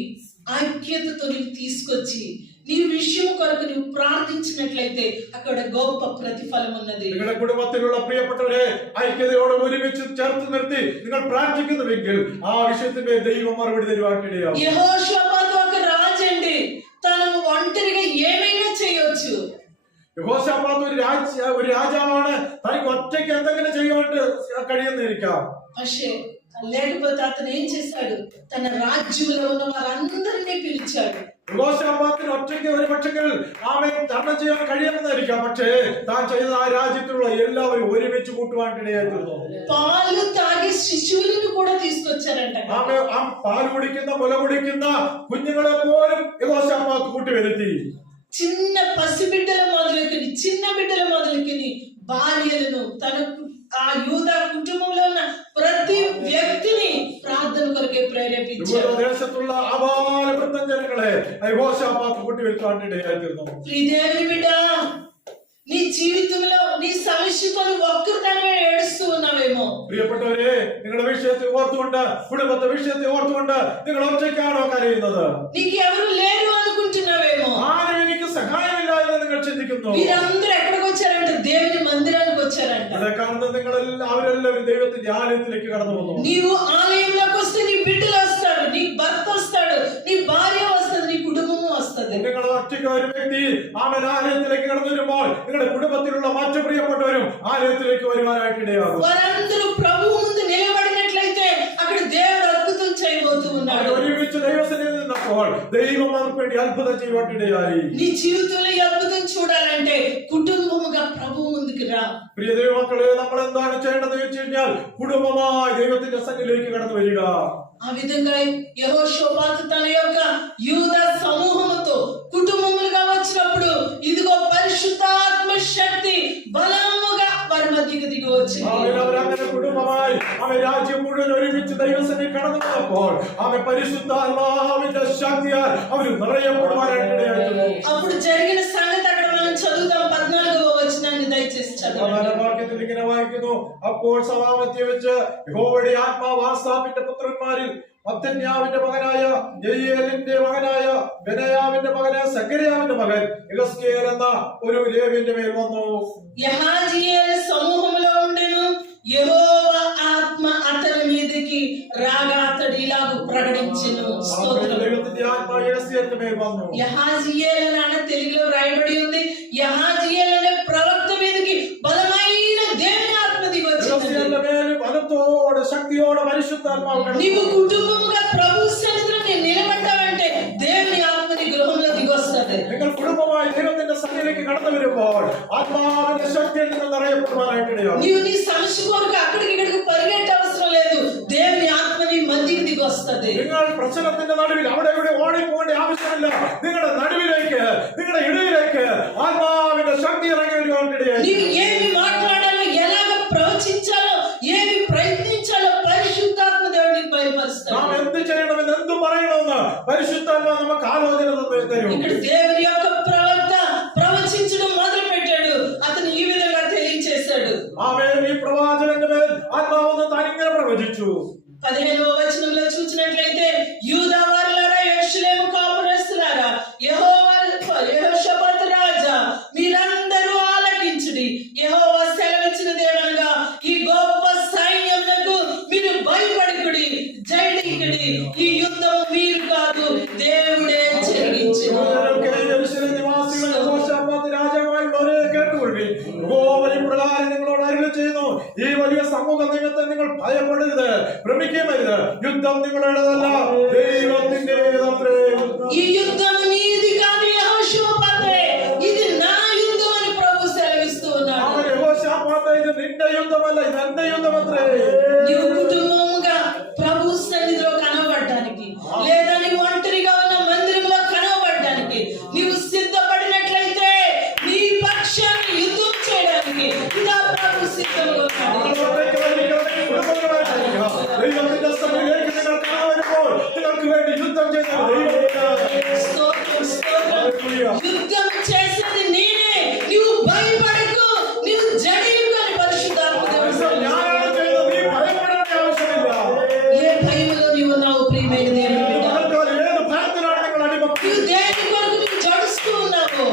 ఐక్యతతో నీవు తీసుకొచ్చి నీ విషయం కొరకు నీవు ప్రార్థించినట్లయితే అక్కడ గొప్ప ప్రతిఫలం ఉన్నది. നിങ്ങളുടെ കുടുംബത്തിലുള്ള പ്രിയപ്പെട്ടവരെ ഐക്യതയോടെ ഒരുമിച്ച് ചേർത്ത് നിർത്തി നിങ്ങൾ പ്രാർത്ഥിക്കുന്നുവെങ്കിൽ ആ വിഷയത്തിന്റെ ദൈവം മറുപടി തരുവാനിടയാകും. యెహోషాపాతు ఒక రాజండి, తను ఒంటరిగా ఏమైనా చేయొచ్చు. യഹോശാഫാത്ത് ഒരു രാജാവാണ്, തനിക്ക് ഒറ്റയ്ക്ക് എന്തെങ്കിലും ചെയ്യുവാൻ കഴിയുന്നിരിക്കാം. പക്ഷേ లేకపోతే అతను ఏం చేశాడు? తన రాజ్యంలో ఉన్న వారందరినీ పిలిచాడు. യഹോശാഫാത്തിന് ഒറ്റയ്ക്ക് ഒരു പക്ഷെങ്കിൽ ആമേ തരണം ചെയ്യാൻ കഴിയുന്നതായിരിക്കാം. പക്ഷേ താൻ ചെയ്ത ആ രാജ്യത്തിലുള്ള എല്ലാവരും ഒരുമിച്ച് കൂട്ടുവാനിടയായിരുന്നു. పాలు తాగి శిశువులను కూడా తీసుకొచ్చారంట. ആമേ ആ പാൽ കുടിക്കുന്ന മുല കുടിക്കുന്ന കുഞ്ഞുങ്ങളെ പോലും യഹോശാഫാത്ത് കൂട്ടിവരുത്തി. చిన్న పసిబిడ్డల మొదలుకొని భార్యలను తన ఆ యూదా కుటుంబంలో ఉన్న ప్రతి వ్యక్తిని ప్రార్థన కొరకే ప్రేరేపించారు. ദേശത്തുള്ള അപാരവൃത്തം ജനങ്ങളെ യഹോശാഫാത്ത് കൂട്ടിവരുത്താനിടയായിരുന്നു. ప్రియ దేవుని బిడ్డ, నీ జీవితంలో నీ సమస్యతో ఒక్కరితనమే ఏడుస్తూ ఉన్నావేమో. പ്രിയപ്പെട്ടവരെ, നിങ്ങളുടെ വിഷയത്തെ ഓർത്തുകൊണ്ട്, കുടുംബത്തെ വിഷയത്തെ ഓർത്തുകൊണ്ട് നിങ്ങൾ ഒറ്റയ്ക്കാണോ കരയുന്നത്? నీకు ఎవరు లేరు అనుకుంటున్నావేమో. ആരും എനിക്ക് സഹായമില്ല എന്ന് നിങ്ങൾ ചിന്തിക്കുന്നു. వీరందరూ ఎక్కడికి వచ్చారంటే దేవుని మందిరానికి వచ్చారంట. ഇവിടെ കാണുന്ന അവരെല്ലാവരും ദൈവത്തിന്റെ ആലയത്തിലേക്ക് കടന്നു വന്നു. నీవు ఆలయంలోకి వస్తే నీ బిడ్డలు వస్తాడు, నీ భర్త వస్తాడు, నీ భార్య వస్తుంది, నీ కుటుంబము వస్తుంది. നിങ്ങൾ ഒറ്റയ്ക്ക് ഒരു വ്യക്തി ആമേൻ ആലയത്തിലേക്ക് കടന്നു വരുമ്പോൾ നിങ്ങളുടെ കുടുംബത്തിലുള്ള മറ്റു പ്രിയപ്പെട്ടവരും ആലയത്തിലേക്ക് വരുവാനായിട്ട് ഇടയാകും. వారందరూ ప్రభువు ముందు నిలబడినట్లయితే అక్కడ దేవుడు అద్భుతం చేయబోతూ ఉన్నాడు. ഒരുമിച്ച് ദൈവസന്നിധിയിൽ നിന്നപ്പോൾ ദൈവം അവർക്ക് വേണ്ടി അത്ഭുതം ചെയ്യുവാനിടയായി. నీ జీవితంలో ఈ అద్భుతం చూడాలంటే కుటుంబముగా ప్రభువు ముందుకు రా. പ്രിയ ദൈവമക്കളെ, നമ്മൾ എന്താണ് ചെയ്യേണ്ടതെന്ന് വെച്ച് കഴിഞ്ഞാൽ കുടുംബമായി ദൈവത്തിന്റെ സന്നിധിയിലേക്ക് കടന്നു വരിക. ఆ విధంగా యెహోషాపాతు తన యొక్క యూదా సమూహముతో కుటుంబములుగా వచ్చినప్పుడు ఇదిగో పరిశుద్ధాత్మ శక్తి బలముగా వారి మధ్యకు దిగి వచ్చింది. അവരങ്ങനെ കുടുംബമായി രാജ്യം മുഴുവൻ ഒരുമിച്ച് ദൈവസന്നിധി കടന്നു വന്നപ്പോൾ പരിശുദ്ധാത്മാവിന്റെ ശക്തിയാൽ അവർ നിറയപ്പെടുവാനായിട്ട് అప్పుడు జరిగిన సంగతి అక్కడ మనం చదువుతాం. 14వ వచనాన్ని దయచేసి చదవండి. വാക്യത്തിൽ ഇങ്ങനെ വായിക്കുന്നു, അപ്പോൾ സഭാമധ്യേ വെച്ച് യഹോവയുടെ ആത്മാവ് ആസാഫിന്റെ പുത്രന്മാരിൽ മത്തന്യാവിന്റെ മകനായ യെയീയേലിന്റെ മകനായ ബെനായാവിന്റെ മകനായ സക്കറിയാവിന്റെ മകൻ യെഹെസ്കേൽ എന്ന ഒരു ലേവ്യന്റെ മേൽ വന്നു. యెహజీయేలు సమూహములో ఉండెను. యెహోవా ఆత్మ అతని మీదకి రాగా అతడు ఇలాగ ప్రకటించెను. స్తోత్రం. ദൈവത്തിന്റെ ആത്മാവ് യെഹൂദിയുടെ മേൽ വന്നു. యహాజీయేల్ అని తెలుగులో రాయబడి ఉంది. యహాజీయేల్ అనే ప్రవక్త మీదకి బలమైన దేవుని ఆత్మ దిగి వచ్చింది. യെഹൂദിയുടെ മേൽ ബലത്തോടെ ശക്തിയോടെ പരിശുദ്ധാത്മാവ് കടന്നു. నీవు కుటుంబముగా ప్రభు సన్నిధిలో నిలబడ్డావంటే దేవుని ఆత్మ నీ గృహంలో దిగి వస్తుంది. നിങ്ങൾ കുടുംബമായി ദൈവത്തിന്റെ സന്നിധിയിലേക്ക് കടന്നു വരുമ്പോൾ ആത്മാവിന്റെ ശക്തിയിൽ നിങ്ങൾ നിറയപ്പെടുവാനായിട്ട് ഇടയാകും. నీవు నీ సమస్య కొరకు అక్కడికి ఇక్కడికి పరిగెట్టే అవసరం లేదు. దేవుని ఆత్మ నీ మధ్యకి దిగి వస్తుంది. നിങ്ങൾ പ്രശ്നത്തിന്റെ നടുവിൽ അവിടെ ഇവിടെ ഓടിപ്പോകേണ്ട ആവശ്യമില്ല. നിങ്ങളുടെ നടുവിലേക്ക് നിങ്ങളുടെ ഇടയിലേക്ക് ആത്മാവിന്റെ ശക്തി ഇറങ്ങി വരുവാനായിട്ട് ഇടയായി. నీవు ఏమి మాట్లాడాలో ఎలాగ ప్రవచించాలో ఏమి ప్రయత్నించాలో పరిశుద్ధాత్మ దేవుడికి బయలుపరుస్తాడు. നാം എന്ത് ചെയ്യണമെന്ന് എന്ത് പറയണമെന്ന് പരിശുദ്ധാത്മാവ് നമുക്ക് ആലോചന തരും. ఇక్కడ దేవుని యొక్క ప్రవక్త ప్రవచించడం మొదలు పెట్టాడు. అతను ఈ విధంగా తెలియచేశాడు. ആമേൻ. ഈ പ്രവാചകന്റെ മേൽ ആത്മാവെന്ന് താൻ ഇങ്ങനെ പ്രവചിച്ചു. 15వ వచనంలో చూసినట్లయితే యూదా వారులారా యెరూషలేము కాపురస్తులారా యెహోషాపాతు రాజా మీరందరూ ఆలకించుడి. యెహోవా సెలవిచ్చినదేమనగా ఈ గొప్ప సైన్యమునకు మీరు భయపడకుడి, జయడికుడి. ఈ యుద్ధం మీరు కాదు దేవుడే జరిగించును. യെരൂശലേം നിവാസികളെ യെഹോശാഫാത്ത് രാജാവായുള്ളവരെ കേട്ടുകൊള്ളുവിൻ. യഹോവ ഇപ്രകാരം നിങ്ങളോട് അരുളി ചെയ്യുന്നു, ഈ വലിയ സമൂഹ നിമിത്തം നിങ്ങൾ ഭയപ്പെടരുത്, ഭ്രമിക്കുകയുമരുത്. യുദ്ധം നിങ്ങളുടേതല്ല, ദൈവത്തിന്റേതത്രേ. ఈ యుద్ధం నీది కాదు యెహోషాపాతే, ఇది నా యుద్ధం అని ప్రభు సెలవిస్తూ ఉన్నాడు. അവൻ യഹോശാഫാത്തേ, ഇത് നിന്റെ യുദ്ധമല്ല, ഇത് എന്റെ യുദ്ധമത്രേ. నీవు కుటుంబముగా ప్రభు సన్నిధిలో కనబడడానికి, లేదా నీవు ఒంటరిగా ఉన్న మందిరంలో కనబడడానికి నీవు సిద్ధపడినట్లయితే నీ పక్షాన్ని యుద్ధం చేయడానికి ఇదా ప్రభు సిద్ధంగా ఉన్నాడు. ദൈവത്തിന്റെ സന്നിധിയിലേക്ക് നിങ്ങൾ കടന്നു വരുമ്പോൾ നിങ്ങൾക്ക് വേണ്ടി യുദ്ധം ചെയ്യുന്ന ദൈവമുണ്ട്. స్తోత్రం, స్తోత్రం. యుద్ధం చేసేది నేనే, నీవు భయపడకు, నీవు జడియకు అని పరిశుద్ధాత్మ దేవుడు సెలవిస్తున్నాడు. ഞാനാണ് ചെയ്യുന്നത്, നീ ഭയപ്പെടേണ്ട ആവശ്യമില്ല. ఏ భయములో నీవు ఉన్నావు ప్రియమైన దేవుని బిడ్డ? ആൾക്കാർ ഏത് ഭയത്തിലാണ് നിങ്ങൾ അടിമപ്പെട്ടത്? నీవు దేని కొరకు నీవు జడుస్తూ ఉన్నావు?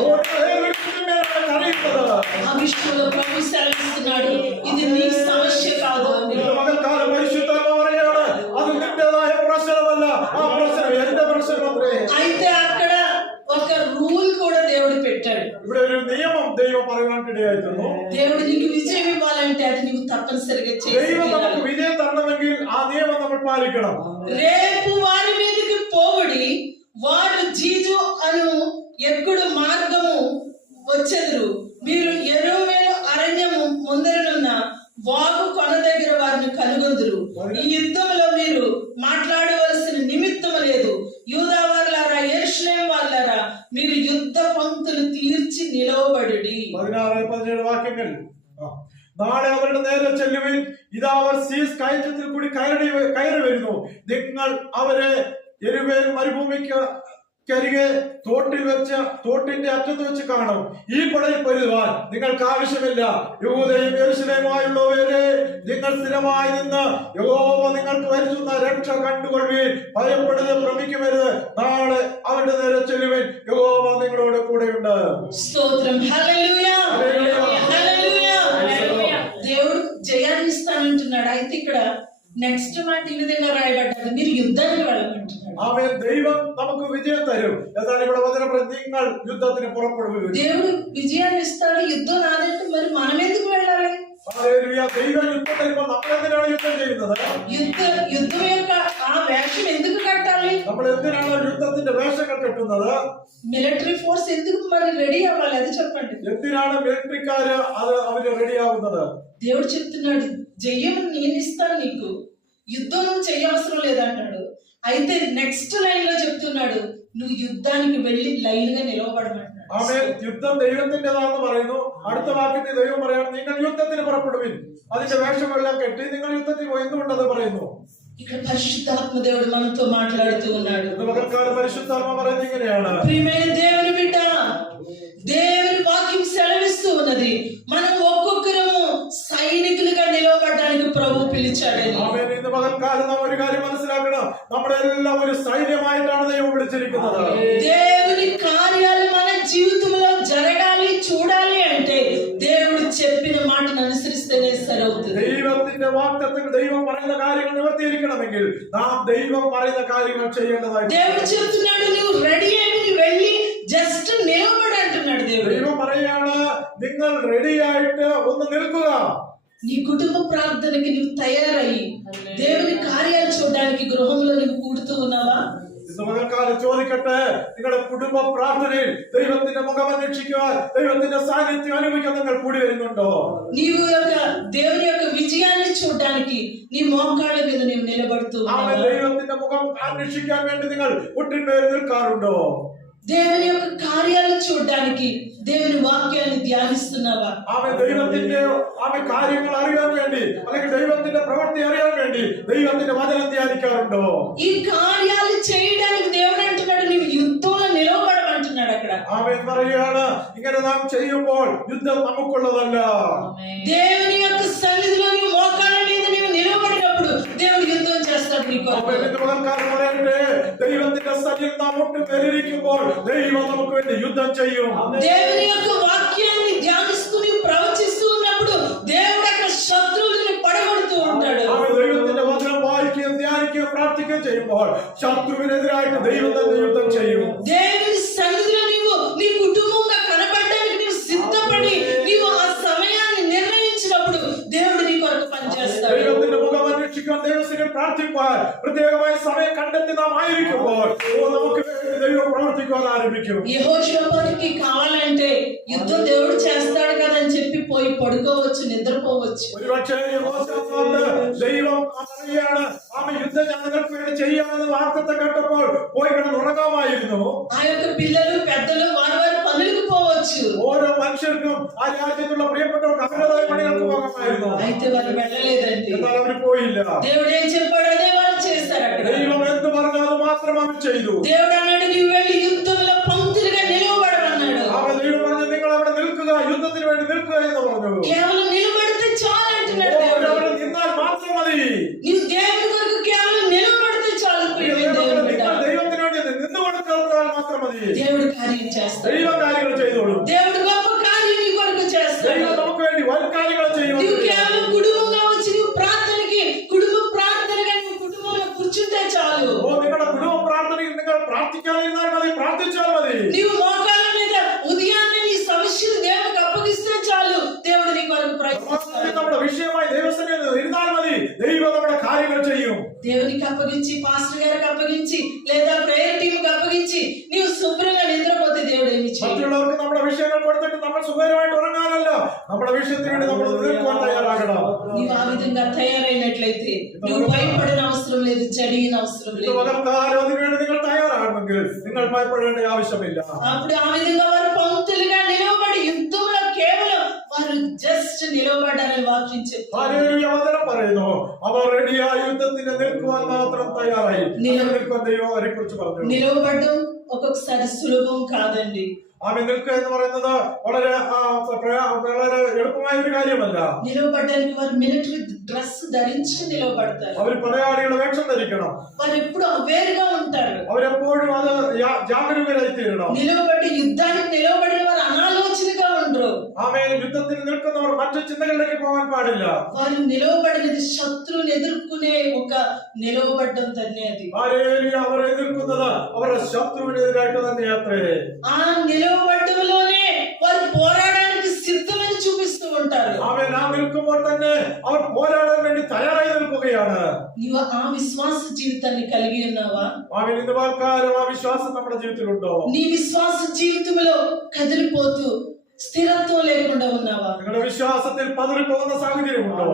ఆ విషయంలో ప్రభు సెలవిస్తున్నాడు, ఇది నీ సమస్య కాదు అని. മകൾക്കാലം പരിശുദ്ധാത്മ പറയാണ്, അത് നിന്റേതായ പ്രശ്നമല്ല, ആ പ്രശ്നം എന്റെ പ്രശ്നമത്രേ. అయితే అక్కడ ఒక రూల్ కూడా దేవుడు పెట్టాడు. ഇവിടെ ഒരു നിയമം ദൈവം പറയാനിടയായിരുന്നു. దేవుడు నీకు విజయం ఇవ్వాలంటే అది నీవు తప్పనిసరిగా ദൈവം നമുക്ക് చేయాలి. വിജയം തരണമെങ്കിൽ ആ നിയമം നമ്മൾ പാലിക്കണം. రేపు వారి మీదకి పోవుడి, వారు జీజు అను ఎక్కుడు మార్గము వచ్చెదరు. మీరు యెరూవేలు అరణ్యము ముందరనున్న వాగు కొన దగ్గర వారిని కనుగొందురు. ఈ యుద్ధంలో మీరు మాట్లాడవలసిన నిమిత్తము లేదు. యూదా వారులారా యెరూషలేము వారులారా మీరు యుద్ధ పంక్తులు తీర్చి నిలవబడుడి. 16-17 വാക്യങ്ങൾ. നാളെ അവരുടെ നേരെ ചെല്ലുവിൻ, ഇതാ അവർ സീസ് കയറ്റത്തിൽ കൂടി കയറി വരുന്നു. നിങ്ങൾ അവരെ യെരൂവേൽ മരുഭൂമിക്കരികെ തോട്ടിന്റെ അറ്റത്ത് വെച്ച് കാണും. ഈ പടയിൽ പൊരുതുവാൻ നിങ്ങൾക്ക് ആവശ്യമില്ല. യഹൂദയും യെരൂശലേമുമായുള്ളവരെ, നിങ്ങൾ സ്ഥിരമായി നിന്ന് യഹോവ നിങ്ങൾക്ക് വരുത്തുന്ന രക്ഷ കണ്ടുകൊള്ളുവിൻ. ഭയപ്പെടരുത്, ഭ്രമിക്കുമരുത്. നാളെ അവരുടെ നേരെ ചെല്ലുവിൻ, യഹോവ നിങ്ങളോട് കൂടെയുണ്ട്. స్తోత్రం. హల్లెలూయా, హల్లెలూయా. దేవుడు జయాన్ని ఇస్తానంటున్నాడు. అయితే ఇక్కడ నెక్స్ట్ మాట ఈ విధంగా రాయబడ్డది, మీరు యుద్ధానికి వెళ్ళమంటున్నాడు. ആമേൻ. ദൈവം നമുക്ക് വിജയം തരും. എന്നാൽ ഇവിടെ വചനം നിങ്ങൾ యుദ്ധത്തിന് പുറപ്പെടുവിൻ. దేవుడు విజయాన్ని ఇస్తాడు, యుద్ధం రాదంటే మరి మనం ఎందుకు వెళ్ళాలి? ഹല്ലേലൂയ. ദൈവം യുദ്ധം തരുമ്പോൾ നമ്മൾ എന്തിനാണ് യുദ്ധം ചെയ്യുന്നത്? యుద్ధం యొక్క ఆ వేషం ఎందుకు కట్టాలి? നമ്മൾ എന്തിനാണ് യുദ്ധത്തിന്റെ വേഷങ്ങൾ കെട്ടുന്നത്? మిలిటరీ ఫోర్స్ ఎందుకు మరి రెడీ అవ్వాలి అది చెప్పండి. എന്തിനാണ് മിലിറ്ററിക്കാര് അവര് റെഡിയാവുന്നത്? దేవుడు చెప్తున్నాడు, జయం నేను ఇస్తాను నీకు, యుద్ధం నువ్వు చేయవసరం లేదంటాడు. అయితే నెక్స్ట్ లైన్ లో చెప్తున్నాడు, నువ్వు యుద్ధానికి వెళ్ళి లైన్ గా నిలవబడమంటున్నాడు. ആമേൻ. യുദ്ധം ദൈവത്തിന്റേതാണെന്ന് പറയുന്നു. അടുത്ത വാക്യത്തിൽ ദൈവം പറയാണ്, നിങ്ങൾ യുദ്ധത്തിന് പുറപ്പെടുവിൻ. അതിന്റെ വേഷമെല്ലാം കെട്ടി നിങ്ങൾ യുദ്ധത്തിൽ പോയി. എന്തുകൊണ്ടത് പറയുന്നു? ఇక్కడ పరిశుద్ధాత్మ దేవుడు మనతో మాట్లాడుతూ ఉన్నాడు. പരിശുദ്ധാത്മ പറയുന്നത് ഇങ്ങനെയാണ്, ప్రియమైన దేవుని బిడ్డ, దేవుని వాక్యం సెలవిస్తూ ఉన్నది, మనం ఒక్కొక్కరము సైనికులుగా నిలవబడడానికి ప్రభు పిలిచాడని. ആമേൻ. ഇന്ന് പകൽക്കാലം നാം ഒരു കാര്യം മനസ്സിലാക്കണം, നമ്മളെല്ലാം ഒരു സൈന്യമായിട്ടാണ് ദൈവം വിളിച്ചിരിക്കുന്നത്. దేవుని కార్యాలు మన జీవితంలో జరగాలి, చూడాలి అంటే దేవుడు చెప్పిన మాటను అనుసరిస్తేనే సరవుతుంది. ദൈവത്തിന്റെ പറയുന്ന കാര്യങ്ങൾ നിവർത്തിയിരിക്കണമെങ്കിൽ നാം ദൈവം പറയുന്ന കാര്യങ്ങൾ ചെയ്യേണ്ടതായി. దేవుడు చెప్తున్నాడు నువ్వు రెడీ అయ్యి నువ్వు వెళ్ళి జస్ట్ నిలబడు అంటున్నాడు దేవుడు. ദൈവം പറയാണ് നിങ്ങൾ റെഡി ആയിട്ട് ഒന്ന് നിൽക്കുക. నీ కుటుంబ ప్రార్థనకి నువ్వు తయారయ్యి దేవుని కార్యాలు చూడడానికి గృహంలో నువ్వు కూడుతూ ఉన్నావా? ഇന്ന് പകൽക്കാലം ചോദിക്കട്ടെ, നിങ്ങളുടെ കുടുംബ പ്രാർത്ഥനയിൽ ദൈവത്തിന്റെ മുഖം അന്വേഷിക്കുവാൻ, ദൈവത്തിന്റെ സാന്നിധ്യം അനുഭവിക്കാൻ നിങ്ങൾ കൂടി വരുന്നുണ്ടോ? నీవు యొక్క దేవుని యొక్క విజయాన్ని చూడడానికి నీ మోకాళ్ళ మీద నీవు నిలబడుతూ ఉన్నావా? ദൈവത്തിന്റെ മുഖം അന്വേഷിക്കാൻ വേണ്ടി നിങ്ങൾ ഒട്ടിന്മേൽ നിൽക്കാറുണ്ടോ? దేవుని యొక్క కార్యాలను చూడడానికి దేవుని వాక్యాన్ని ధ్యానిస్తున్నావా? ദൈവത്തിന്റെ കാര്യങ്ങൾ അറിയാൻ വേണ്ടി അല്ലെങ്കിൽ ദൈവത്തിന്റെ പ്രവൃത്തി അറിയാൻ വേണ്ടി ദൈവത്തിന്റെ വചനം ധ്യാനിക്കാറുണ്ടോ? ఈ కార్యాలు చేయడానికి దేవుడు అంటున్నాడు నీవు యుద్ధంలో నిలబడమంటున్నాడు. అక్కడ ആമേൻ പറയുകയാണ്, ഇങ്ങനെ നാം ചെയ്യുമ്പോൾ യുദ്ധം നമുക്കുള്ളതല്ല. దేవుని యొక్క సన్నిధిలో నీవు మోకాళ్ళ మీద నీవు నిలబడినప్పుడు దేవుడు యుద్ధం చేస్తాడు నీకు. ദൈവത്തിന്റെ സന്നിധിയിൽ നാം ഒട്ടുമേലിരിക്കുമ്പോൾ ദൈവം നമുക്ക് വേണ്ടി യുദ്ധം ചെയ്യും. దేవుని యొక్క వాక్యాన్ని ధ్యానిస్తూ నీవు ప్రవచిస్తూ ఉన్నప్పుడు దేవుడు అక్కడ శత్రువులను పడగొడుతూ ఉంటాడు. ദൈവത്തിന്റെ വചനം വായിക്കുകയും ധ്യാനിക്കുകയും പ്രാർത്ഥിക്കുകയും ചെയ്യുമ്പോൾ ശത്രുവിനെതിരായിട്ട് ദൈവം തന്നെ യുദ്ധം ചെയ്യും. దేవుని సన్నిధిలో నీవు నీ కుటుంబంగా కనబడడానికి నీవు సిద్ధపడి నీవు ఆ సమయాన్ని నిర్ణయించినప్పుడు దేవుడు నీ కొరకు పనిచేస్తాడు. ദൈവത്തിന്റെ മുഖം അന്വേഷിക്കാൻ ദൈവത്തിന് പ്രാർത്ഥിപ്പാൻ പ്രത്യേകമായി സമയം കണ്ടെത്തി നാം ആയിരിക്കുമ്പോൾ നമുക്ക് വേണ്ടി ദൈവം പ്രവർത്തിക്കുവാൻ ആരംഭിക്കും. యెహోషాపాతుకి కావాలంటే యుద్ధం దేవుడు చేస్తాడు కదని చెప్పి పోయి పడుకోవచ్చు, నిద్రపోవచ్చు. ഒരുപക്ഷേ യഹോശാഫാത്ത് ദൈവം പറയുകയാണ്, യുദ്ധം ഞങ്ങൾക്ക് വേണ്ടി ചെയ്യാമെന്ന് വാർത്തത്തെ കേട്ടപ്പോൾ പോയി കിടന്ന് ഉറങ്ങാമായിരുന്നു. ఆ యొక్క పిల్లలు పెద్దలు వారి వారి పనులకు పోవచ్చు. ഓരോ മനുഷ്യർക്കും ആ രാജ്യത്തുള്ള പ്രിയപ്പെട്ടവർക്ക് അവരുടേതായ പണികൾക്ക് പോകാമായിരുന്നു. అయితే వారు వెళ్ళలేదండి. എന്നാൽ അവർ പോയില്ല. దేవుడు ఏం చెప్పాడు అదే వాళ్ళు చేస్తారు. అక్కడ ദൈവം എന്ത് പറഞ്ഞു അത് മാത്രം അവർ ചെയ്തു. దేవుడు అన్నాడు నీవు వెళ్ళి యుద్ధంలో పంక్తులుగా నిలవబడమన్నాడు. ദൈവം പറഞ്ഞു നിങ്ങൾ അവിടെ നിൽക്കുക, യുദ്ധത്തിന് വേണ്ടി നിൽക്കുക എന്ന് പറഞ്ഞു. కేవలం నిలబడితే చాలు అంటున్నాడు దేవుడు. അവിടെ നിന്നാൽ മാത്രം മതി. నీవు దేవుని కొరకు కేవలం నిలబడితే చాలు. ദൈവത്തിന് വേണ്ടി നിന്ന് കൊടുത്താൽ മാത്രം മതി. దేవుడు కార్యం చేస్తాడు. ദൈവം കാര്യങ്ങൾ ചെയ്തോളൂ. దేవుడు గొప్ప కార్యం నీ కొరకు చేస్తాడు. ദൈവം നമുക്ക് വേണ്ടി വൻ കാര്യങ്ങൾ ചെയ്യും. నీవు కేవలం కుటుంబంగా వచ్చి నువ్వు ప్రార్థనకి కుటుంబ ప్రార్థనగా నువ్వు కుటుంబంలో కూర్చుంటే చాలు. നിങ്ങളുടെ കുടുംബ പ്രാർത്ഥനയിൽ നിങ്ങൾ പ്രാർത്ഥിക്കാതിരുന്നാൽ മതി, പ്രാർത്ഥിച്ചാൽ മതി. నీవు మోకాళ్ళ మీద ఉదయాన్నే నీ సమస్యలు దేవునికి అప్పగిస్తే చాలు. దేవుడు నీ కొరకు ప్రయత్నిస్తాడు. നമ്മുടെ വിഷയമായി ദൈവസന്നിധിയിൽ ഇരുന്നാൽ മതി, ദൈവം നമ്മുടെ കാര്യങ്ങൾ ചെയ്യും. దేవునికి అప్పగించి పాస్టర్ గారికి అప్పగించి లేదా ప్రేయర్ టీమ్ కి అప్పగించి నీవు శుభ్రంగా నిద్రపోతే దేవుడు ఏమి చేయడు. മറ്റുള്ളവർക്ക് നമ്മുടെ വിഷയങ്ങൾ കൊടുത്തിട്ട് നമ്മൾ സുഖകരമായിട്ട് ഉറങ്ങാനല്ല, നമ്മുടെ വിഷയത്തിന് വേണ്ടി നമ്മൾ നിൽക്കുവാൻ തയ്യാറാകണം. నీవు ఆ విధంగా తయారైనట్లయితే నువ్వు భయపడిన అవసరం లేదు, జడిగిన అవసరం లేదు. അതിനുവേണ്ടി നിങ്ങൾ തയ്യാറാകണമെങ്കിൽ നിങ്ങൾ ഭയപ്പെടേണ്ട ആവശ്യമില്ല. అప్పుడు ఆ విధంగా వారు పంక్తులుగా నిలవబడి యుద్ధంలో కేవలం వారు జస్ట్ నిలవబడ్డారని వాక్యం చెప్తారు. വചനം പറയുന്നു, അവർ റെഡിയായി യുദ്ധത്തിന് നിൽക്കുവാൻ മാത്രം തയ്യാറായി. നിൽക്കുവാൻ ദൈവം അവരെ കുറിച്ച് പറഞ്ഞു. నిలవబడడం ఒక్కొక్కసారి సులభం కాదండి. ആമേ നിൽക്കുക എന്ന് പറയുന്നത് വളരെ വളരെ എളുപ്പമായ ഒരു കാര്യമല്ല. నిలవబడడానికి వారు మిలిటరీ డ్రెస్ ధరించి నిలవబడతారు. അവർ പടയാളികളുടെ വേഷം ധരിക്കണം. వారు ఎప్పుడు అవేర్గా ఉంటారు. അവരെപ്പോഴും അത് ജാഗരൂകരായി തീരണം. నిలవబడి యుద్ధానికి నిలవబడిన వారు అనాలోచనగా ఉండరు. ആമേ യുദ്ധത്തിന് നിൽക്കുന്നവർ മറ്റു ചിന്തകളിലേക്ക് പോകാൻ പാടില്ല. వారు నిలవబడినది శత్రువుని ఎదుర్కొనే ఒక నిలవబడ్డం തന്നെ అది. അവർ എതിർക്കുന്നത് അവരുടെ ശത്രുവിനെതിരായിട്ട് തന്നെ യാത്രേ. ఆ నిలవబడ్డంలోనే వారు పోరాడడానికి సిద్ధమని చూపిస్తూ ఉంటారు. ആമേ നാം നിൽക്കുമ്പോൾ തന്നെ അവർ പോരാടാൻ വേണ്ടി തയ്യാറായി നിൽക്കുകയാണ്. నీవు ఆ విశ్వాస జీవితాన్ని కలిగి ఉన్నావా? ആമേ ഇന്ന് വാൽക്കാലം ആ വിശ്വാസം നമ്മുടെ ജീവിതത്തിലുണ്ടോ? నీ విశ్వాస జీవితంలో కదిలిపోతూ స్థిరత్వం లేకుండా ఉన్నావా? നിങ്ങളുടെ വിശ്വാസത്തിൽ പതറിപ്പോകുന്ന സാഹചര്യമുണ്ടോ?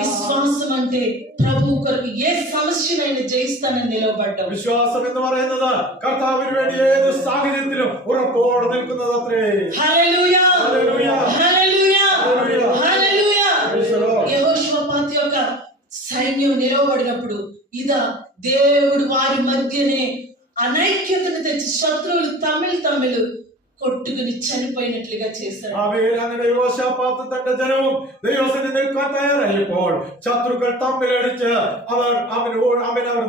విశ్వాసం అంటే ప్రభు కొరకు ఏ సమస్యనైనా జయిస్తానని నిలవబడ్డం. വിശ്വാസം എന്ന് പറയുന്നത് കർത്താവിന് വേണ്ടി ഏത് സാഹചര്യത്തിലും ഉറപ്പോടെ നിൽക്കുന്നത് അത്രേ. హల్లెలూయా హల్లెలూయా హల్లెలూయా హల్లెలూయా హల్లెలూయా. Praise the Lord. యెహోషాపాతు యొక్క సైన్యం నిలవబడినప్పుడు ఇదా దేవుడు వారి మధ్యనే అనైక్యతను తెచ్చి శత్రువులు తమిళ కొట్టుకుని చనిపోయినట్లుగా చేశాడు. അങ്ങനെ യോശാഫാത്ത് തന്റെ ജനവും ദൈവസന്നിധിയിൽ നിൽക്കാൻ തയ്യാറായപ്പോൾ ശത്രുക്കൾ തമ്മിലടിച്ച് അവർ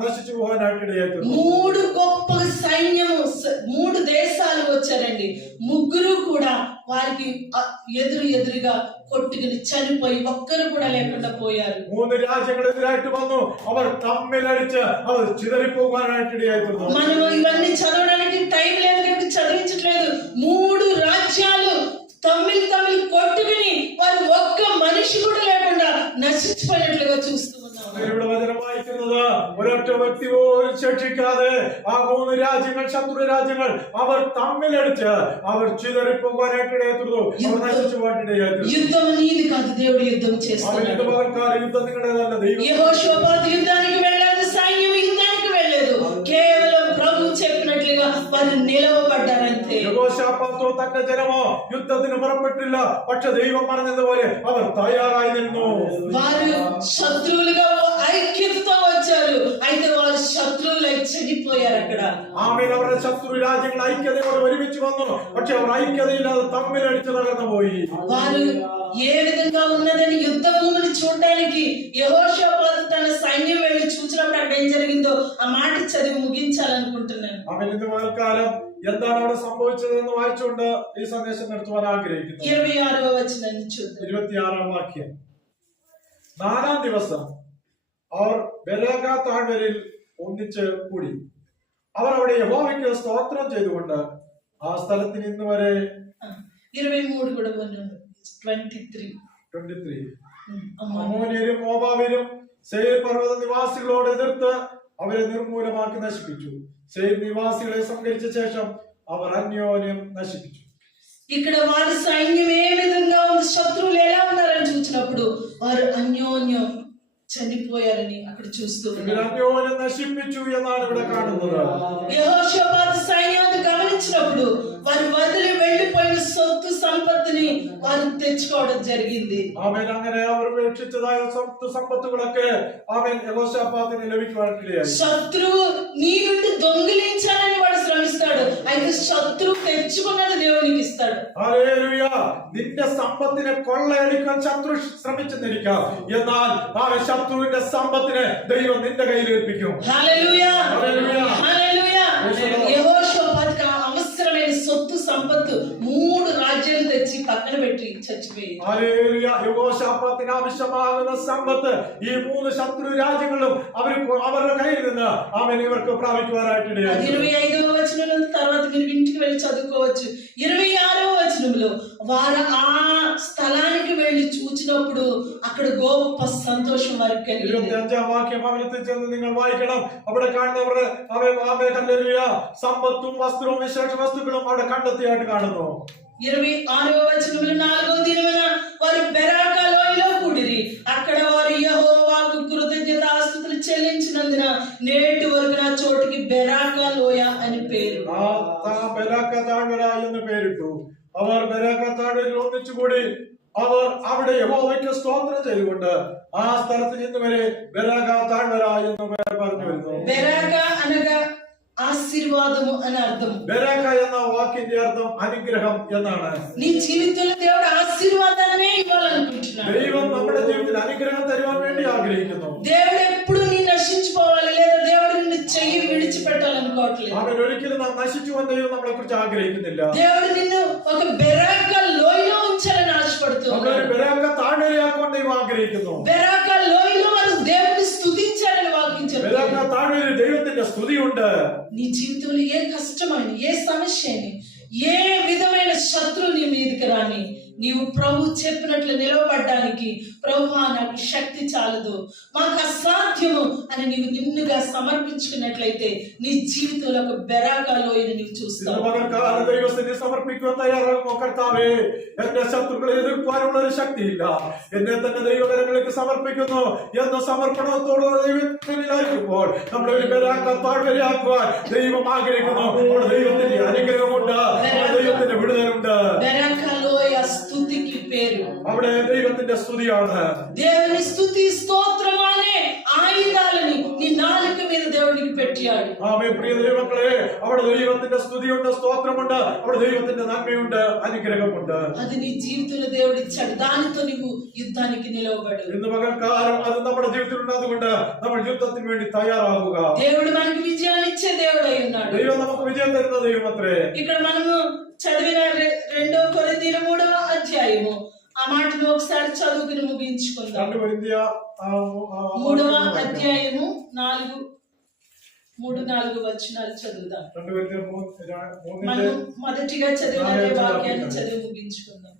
നശിച്ചു പോകാനായിട്ട് ഇടയായി. 3 గొప్ప సైన్యము 3 దేశాలు వచ్చారండి. ముగ్గురు కూడా వారికి ఎదురుగా కొట్టుకుని చనిపోయి ఒక్కరు కూడా లేకుండా పోయారు. 3 രാജ്യങ്ങളെതിരായിട്ട് വന്നു. അവർ തമ്മിലടിച്ച് അവർ ചിതറിപ്പോകാനായിട്ട് ഇടയായിത്തീർന്നു. మనం ఇవన్నీ చదవడానికి టైం లేదు కనుక చదివించట్లేదు. 3 రాజ్యాలు తమిళ కొట్టుకుని వారు ఒక్క మనిషి కూడా లేకుండా నశించిపోయినట్లుగా చూస్తూ ఉన్నాం. ഇവിടെ വചനം വായിക്കുന്നത് ഒരൊറ്റ വ്യക്തി പോലും ശേഷിക്കാതെ ആ 3 രാജ്യങ്ങൾ, ശത്രു രാജ്യങ്ങൾ, അവർ തമ്മിലടിച്ച് അവർ ചിതറിപ്പോകാനായിട്ട് ഇടയായിത്തീർന്നു. അവർ നശിച്ചു പോകാനായിട്ട് యుద్ధం నీది కాదు, దేవుడు యుద్ధం చేస్తున్నాడు. യുദ്ധം നിങ്ങളുടേതല്ല, ദൈവം. యెహోషాపాతు యుద్ధానికి వెళ్ళాడు, సైన్యం యుద్ధానికి వెళ్ళలేదు. కేవలం ప్రభు చెప్పినట్లుగా వారు నిలవబడ్డారంతే. യഹോശാഫാത്തോ തന്റെ ജനമോ യുദ്ധത്തിന് പുറപ്പെട്ടില്ല. പക്ഷെ ദൈവം പറഞ്ഞതുപോലെ അവർ തയ്യാറായി നിന്നു. వారు శత్రువులుగా ఐక్యతతో వచ్చారు, అయితే వారు శత్రువులై చనిపోయారు అక్కడ. ആമേൻ. അവരുടെ ശത്രു രാജ്യങ്ങൾ ഐക്യതയോടെ ഒരുമിച്ച് വന്നു. പക്ഷെ അവർ ഐക്യതയില്ലാതെ തമ്മിലടിച്ച് തകർന്നു പോയി. వారు ఏ విధంగా ఉన్నదని యుద్ధ భూమిని చూడడానికి యెహోషాపాతు తన సైన్యం వెళ్ళి చూసినప్పుడు అక్కడ ఏం జరిగిందో ఆ మాట చదివి ముగించాలనుకుంటున్నాను. അവൻ ഇന്ന് പകൽക്കാലം എന്താണ് അവിടെ സംഭവിച്ചതെന്ന് വായിച്ചുകൊണ്ട് ഈ സന്ദേശം നിർത്തുവാൻ ആഗ്രഹിക്കുന്നു. 26వ వచనాన్ని చూద్దాం. 26ാം വാക്യം. 4-ാം ദിവസം അവർ ബെരാഖ താഴ്വരയിൽ ഒന്നിച്ച് കൂടി. അവർ അവിടെ യഹോവയ്ക്ക് സ്തോത്രം ചെയ്തുകൊണ്ട് ആ സ്ഥലത്തിന് ഇന്ന് വരെ 23 కూడా ఉన్నాడు. 23 അമ്മോന്യരും മോവാബ്യരും സെയീർ പർവ്വത നിവാസികളോട് എതിർത്ത് അവരെ നിർമൂലമാക്കി നശിപ്പിച്ചു. സെയീർ നിവാസികളെ സംഹരിച്ച ശേഷം അവർ അന്യോന്യം നശിപ്പിച്ചു. ఇక్కడ వారి సైన్యం ఏ విధంగా ఉంది, శత్రువులు ఎలా ఉన్నారని చూసినప్పుడు వారు అన్యోన్యం చనిపోయారని అక్కడ చూస్తూ ఉన్నారు. അന്യോന്യം നശിപ്പിച്ചു എന്നാണ് ഇവിടെ കാണുന്നത്. యెహోషాపాతు సైన్యాన్ని గమనించినప్పుడు వారు వదిలి వెళ్లిపోయిన సొత్తు సంపత్తిని వారు తెచ్చుకోవడం జరిగింది. ആമേൻ. അങ്ങനെ അവർ ഉപേക്ഷിച്ചതായ സ്വത്ത് സമ്പത്തുകളൊക്കെ ആമേൻ യഹോശാഫാത്തിന് ലഭിക്കുവാനിടയായി. శత్రువు నీ నుండి దొంగిలించాలని వాడు శ్రమిస్తాడు, అయితే శత్రువు తెచ్చుకున్నది దేవునికి ఇస్తాడు. ഹല്ലേലൂയ. നിന്റെ സമ്പത്തിനെ കൊള്ളയടിക്കാൻ ശത്രു ശ്രമിച്ചെന്നിരിക്കാം, എന്നാൽ ആ ശത്രുവിന്റെ സമ്പത്തിനെ ദൈവം നിന്റെ കയ്യിൽ ഏൽപ്പിക്കും. హల్లెలూయా, హల్లెలూయా, హల్లెలూయా. యెహోషాపాతుకు అవసరమైన సొత్తు సంపత్తు 3 రాజ్యాలు తెచ్చి పక్కన పెట్టి చచ్చిపోయి. ഹല്ലേലൂയ. യഹോശാഫാത്തിന് ആവശ്യമാകുന്ന സമ്പത്ത് ഈ 3 ശത്രു രാജ്യങ്ങളും അവരുടെ കയ്യിൽ നിന്ന് ആമേൻ ഇവർക്ക് പ്രാപിക്കുവാനായിട്ട് ഇടയായി. 25వ వచనం తర్వాత మీరు ఇంటికి వెళ్ళి చదువుకోవచ్చు. 26వ వచనంలో వారు ఆ స్థలానికి వెళ్ళి చూచినప్పుడు అక్కడ గొప్ప సంతోషం వారికి కలిగింది. 25ാം വാക്യം ഭവനത്തിൽ ചെന്ന് നിങ്ങൾ വായിക്കണം. അവിടെ കാണുന്നവരുടെ ഹല്ലേലൂയ സമ്പത്തും വസ്ത്രവും വിശേഷ വസ്തുക്കളും അവിടെ കണ്ടെത്തിയായിട്ട് കാണുന്നു. 26వ వచనంలో 4వ దినమున వారు బెరాకా లోయలో కూడిరి. అక్కడ వారు యెహోవాకు కృతజ్ఞతాస్తుతులు చెల్లించినందున నేటి వరకు ఆ చోటుకి బెరాకా లోయ అని పేరు. ബെരാഖ താഴ്വര എന്ന് പേരിട്ടു. അവർ ബെരാഖ താഴ്വരയിൽ ഒന്നിച്ചുകൂടി അവർ അവിടെ യഹോവയ്ക്ക് സ്തോത്രം ചെയ്തുകൊണ്ട് ആ സ്ഥലത്ത് ഇന്ന് വരെ ബെരാഖ താഴ്വര എന്ന് പറഞ്ഞു വരുന്നു. బెరాకా అనగా ఆశీర్వాదము అని అర్థం. ബെരാഖ എന്ന വാക്കിന്റെ അർത്ഥം അനുഗ്രഹം എന്നാണ്. నీ జీవితంలో దేవుడు ఆశీర్వాదాన్నే ఇవ్వాలనుకుంటున్నాడు. ദൈവം നമ്മുടെ ജീവിതത്തിൽ അനുഗ്രഹം തരുവാൻ വേണ്ടി ആഗ്രഹിക്കുന്നു. దేవుడు ఎప్పుడు నీ నశించిపోవాలి లేదా దేవుడు నిన్ను చెయ్యి విడిచిపెట్టాలనుకోవట్లేదు. അവൻ ഒരിക്കലും നാം നശിച്ചു വന്ന ദൈവം നമ്മളെ കുറിച്ച് ആഗ്രഹിക്കുന്നില്ല. దేవుడు నిన్ను ఒక బెరాకా లోయలో ఉంచాలని ఆశపడుతున్నాడు. നമ്മളൊരു ബെരാഖ താഴ്വരയാക്കുവാൻ ദൈവം ആഗ്രഹിക്കുന്നു. బెరాకా లోయలో వారు దేవుడిని స్తుతించాలని వాక్యించారు. ബെരാഖ താഴ്വരയിൽ ദൈവത്തിന്റെ സ്തുതിയുണ്ട്. నీ జీవితంలో ఏ కష్టమైన ఏ సమస్యని ఏ విధమైన శత్రువు నీ మీదకి రాని నీవు ప్రభు చెప్పినట్లు నిలవబడ్డానికి ప్రభువా నాకు శక్తి చాలదు, మాకు అసాధ్యము అని నీవు నిన్నుగా సమర్పించుకున్నట్లయితే నీ జీవితంలో ఒక బెరాకా లోయని నీవు చూస్తావు. ദൈവത്തിന് സമർപ്പിക്കുവാൻ തയ്യാറാകുമോ? കർത്താവേ, എന്റെ ശത്രുക്കളെ എതിർക്കുവാനുള്ള ഒരു ശക്തിയില്ല, എന്നെ തന്നെ ദൈവകരങ്ങളിലേക്ക് സമർപ്പിക്കുന്നു എന്ന സമർപ്പണത്തോടുള്ള ദൈവത്തിലായിരിക്കുമ്പോൾ നമ്മളെ ഒരു ബെരാഖ താഴ്വരയാക്കുവാൻ ദൈവം ആഗ്രഹിക്കുന്നു. നമ്മുടെ ദൈവത്തിന്റെ അനുഗ്രഹമുണ്ട്, ദൈവത്തിന്റെ വിടുതലുണ്ട്. బెరాకా లోయ స్తుతికి పేరు. അവിടെ ദൈവത്തിന്റെ സ്തുതിയാണ്. దేవుని స్తుతి స్తోత్రం అనే ఆయుధాలని నీ నాలుక మీద దేవుడికి పెట్టాడు. ആമേൻ. പ്രിയ ദൈവമക്കളെ, അവിടെ ദൈവത്തിന്റെ സ്തുതിയുണ്ട്, സ്തോത്രമുണ്ട്, അവിടെ ദൈവത്തിന്റെ നന്മയുണ്ട്, അനുഗ്രഹമുണ്ട്. అది నీ జీవితంలో దేవుడు ఇచ్చాడు, దానితో నీవు యుద్ధానికి నిలవబడు. ഇന്ന് പകൽക്കാലം അത് നമ്മുടെ ജീവിതത്തിലുണ്ട്. അതുകൊണ്ട് നമ്മൾ യുദ്ധത്തിന് വേണ്ടി തയ്യാറാകുക. దేవుడు మనకి విజయాన్ని ఇచ్చే దేవుడై ఉన్నాడు. ദൈവം നമുക്ക് വിജയം തരുന്ന ദൈവമത്രേ. ఇక్కడ మనము చదివిన 2 కొరింథీయుల చదువుదాం. 2 కొరింథీ 3వ అధ్యాయము 3-4 వచనాలు చదువుదాం. 2 కొరింథీ 3 మనం మొదటిగా చదివిన అదే వాక్యాన్ని చదివి ముగించుకుందాం.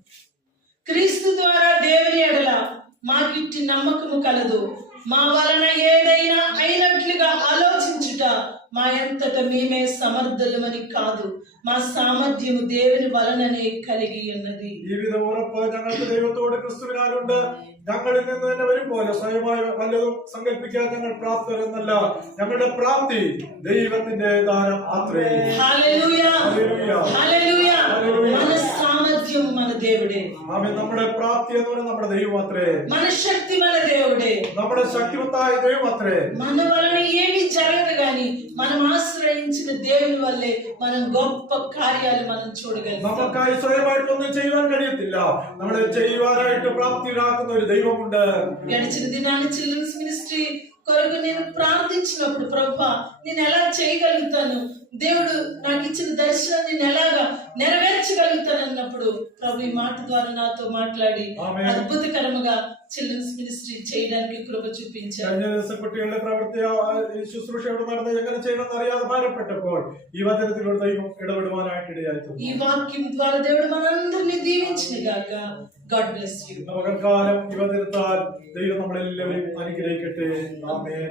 క్రీస్తు ద్వారా దేవుని ఎడల మాకిట్టి నమ్మకము కలదు. మా వలన ఏదైనా అయినట్లుగా ఆలోచించుట మా ఎంతట మేమే സമർത്ഥുലമని കാదు, మా സാമർത്ഥ്യము దేవుని വലനനെ కలిగి ఉన్నది. ഈ വിധം ഉറപ്പ് ഞങ്ങൾക്ക് ദൈവത്തോട് ക്രിസ്തുവിനാലുണ്ട്. ഞങ്ങളിൽ നിന്ന് തന്നെ വരും പോലെ സ്വയമായി വല്ലതും സങ്കല്പിക്കാൻ ഞങ്ങൾ പ്രാപ്തരെന്നല്ല, ഞങ്ങളുടെ പ്രാപ്തി ദൈവത്തിന്റെ ദാനം മാത്രേ. Hallelujah, hallelujah. మన సామర్థ్యం మన దేవుడే. ആമേൻ. നമ്മുടെ പ്രാപ്തി എന്ന് പറയുന്നത് നമ്മുടെ ദൈവം അത്രേ. మన శక్తి మన దేవుడే. നമ്മുടെ ശക്തിവത്തായ ദൈവം അത്രേ. మన వలన ఏమీ జరగదు గాని మనం ఆశ్రయించిన దేవుని వల్లే మనం గొప్ప కార్యాలు మనం చూడగలుగుతాం. നമുക്കായി സ്വയമായിട്ടൊന്നും ചെയ്യുവാൻ കഴിയത്തില്ല. നമ്മളെ ചെയ്യുവാനായിട്ട് പ്രാപ്തിയിലാക്കുന്ന ഒരു ദൈവമുണ്ട്. గడిచిన దినాన్ని చిల్డ్రన్స్ మినిస్ట్రీ కొరకు నేను ప్రార్థించినప్పుడు ప్రభువా నేను ఎలా చేయగలుగుతాను, దేవుడు నాకు ఇచ్చిన దర్శనాన్ని నేను ఎలాగా నెరవేర్చగలుగుతాను అన్నప్పుడు ప్రభు ఈ మాట ద్వారా నాతో మాట్లాడి అద్భుతకరముగా చిల్డ్రన్స్ మినిస్ట్రీ చేయడానికి కృప చూపించారు. കഴിഞ്ഞ ദിവസം കുട്ടികളുടെ പ്രവൃത്തി ശുശ്രൂഷ എവിടെ നടന്ന് എങ്ങനെ ചെയ്യണമെന്ന് അറിയാതെ ഭാരപ്പെട്ടപ്പോൾ ഈ വചനത്തിലൂടെ ദൈവം ഇടപെടുവാനായിട്ട് ഇടയായിത്തീർന്നു. ఈ వాక్యం ద్వారా దేవుడు మనందరినీ దీవించిన గాక. God bless you. പകൽക്കാലം ഈ വചനത്താൽ ദൈവം നമ്മളെല്ലാവരെയും അനുഗ്രഹിക്കട്ടെ. ആമേൻ.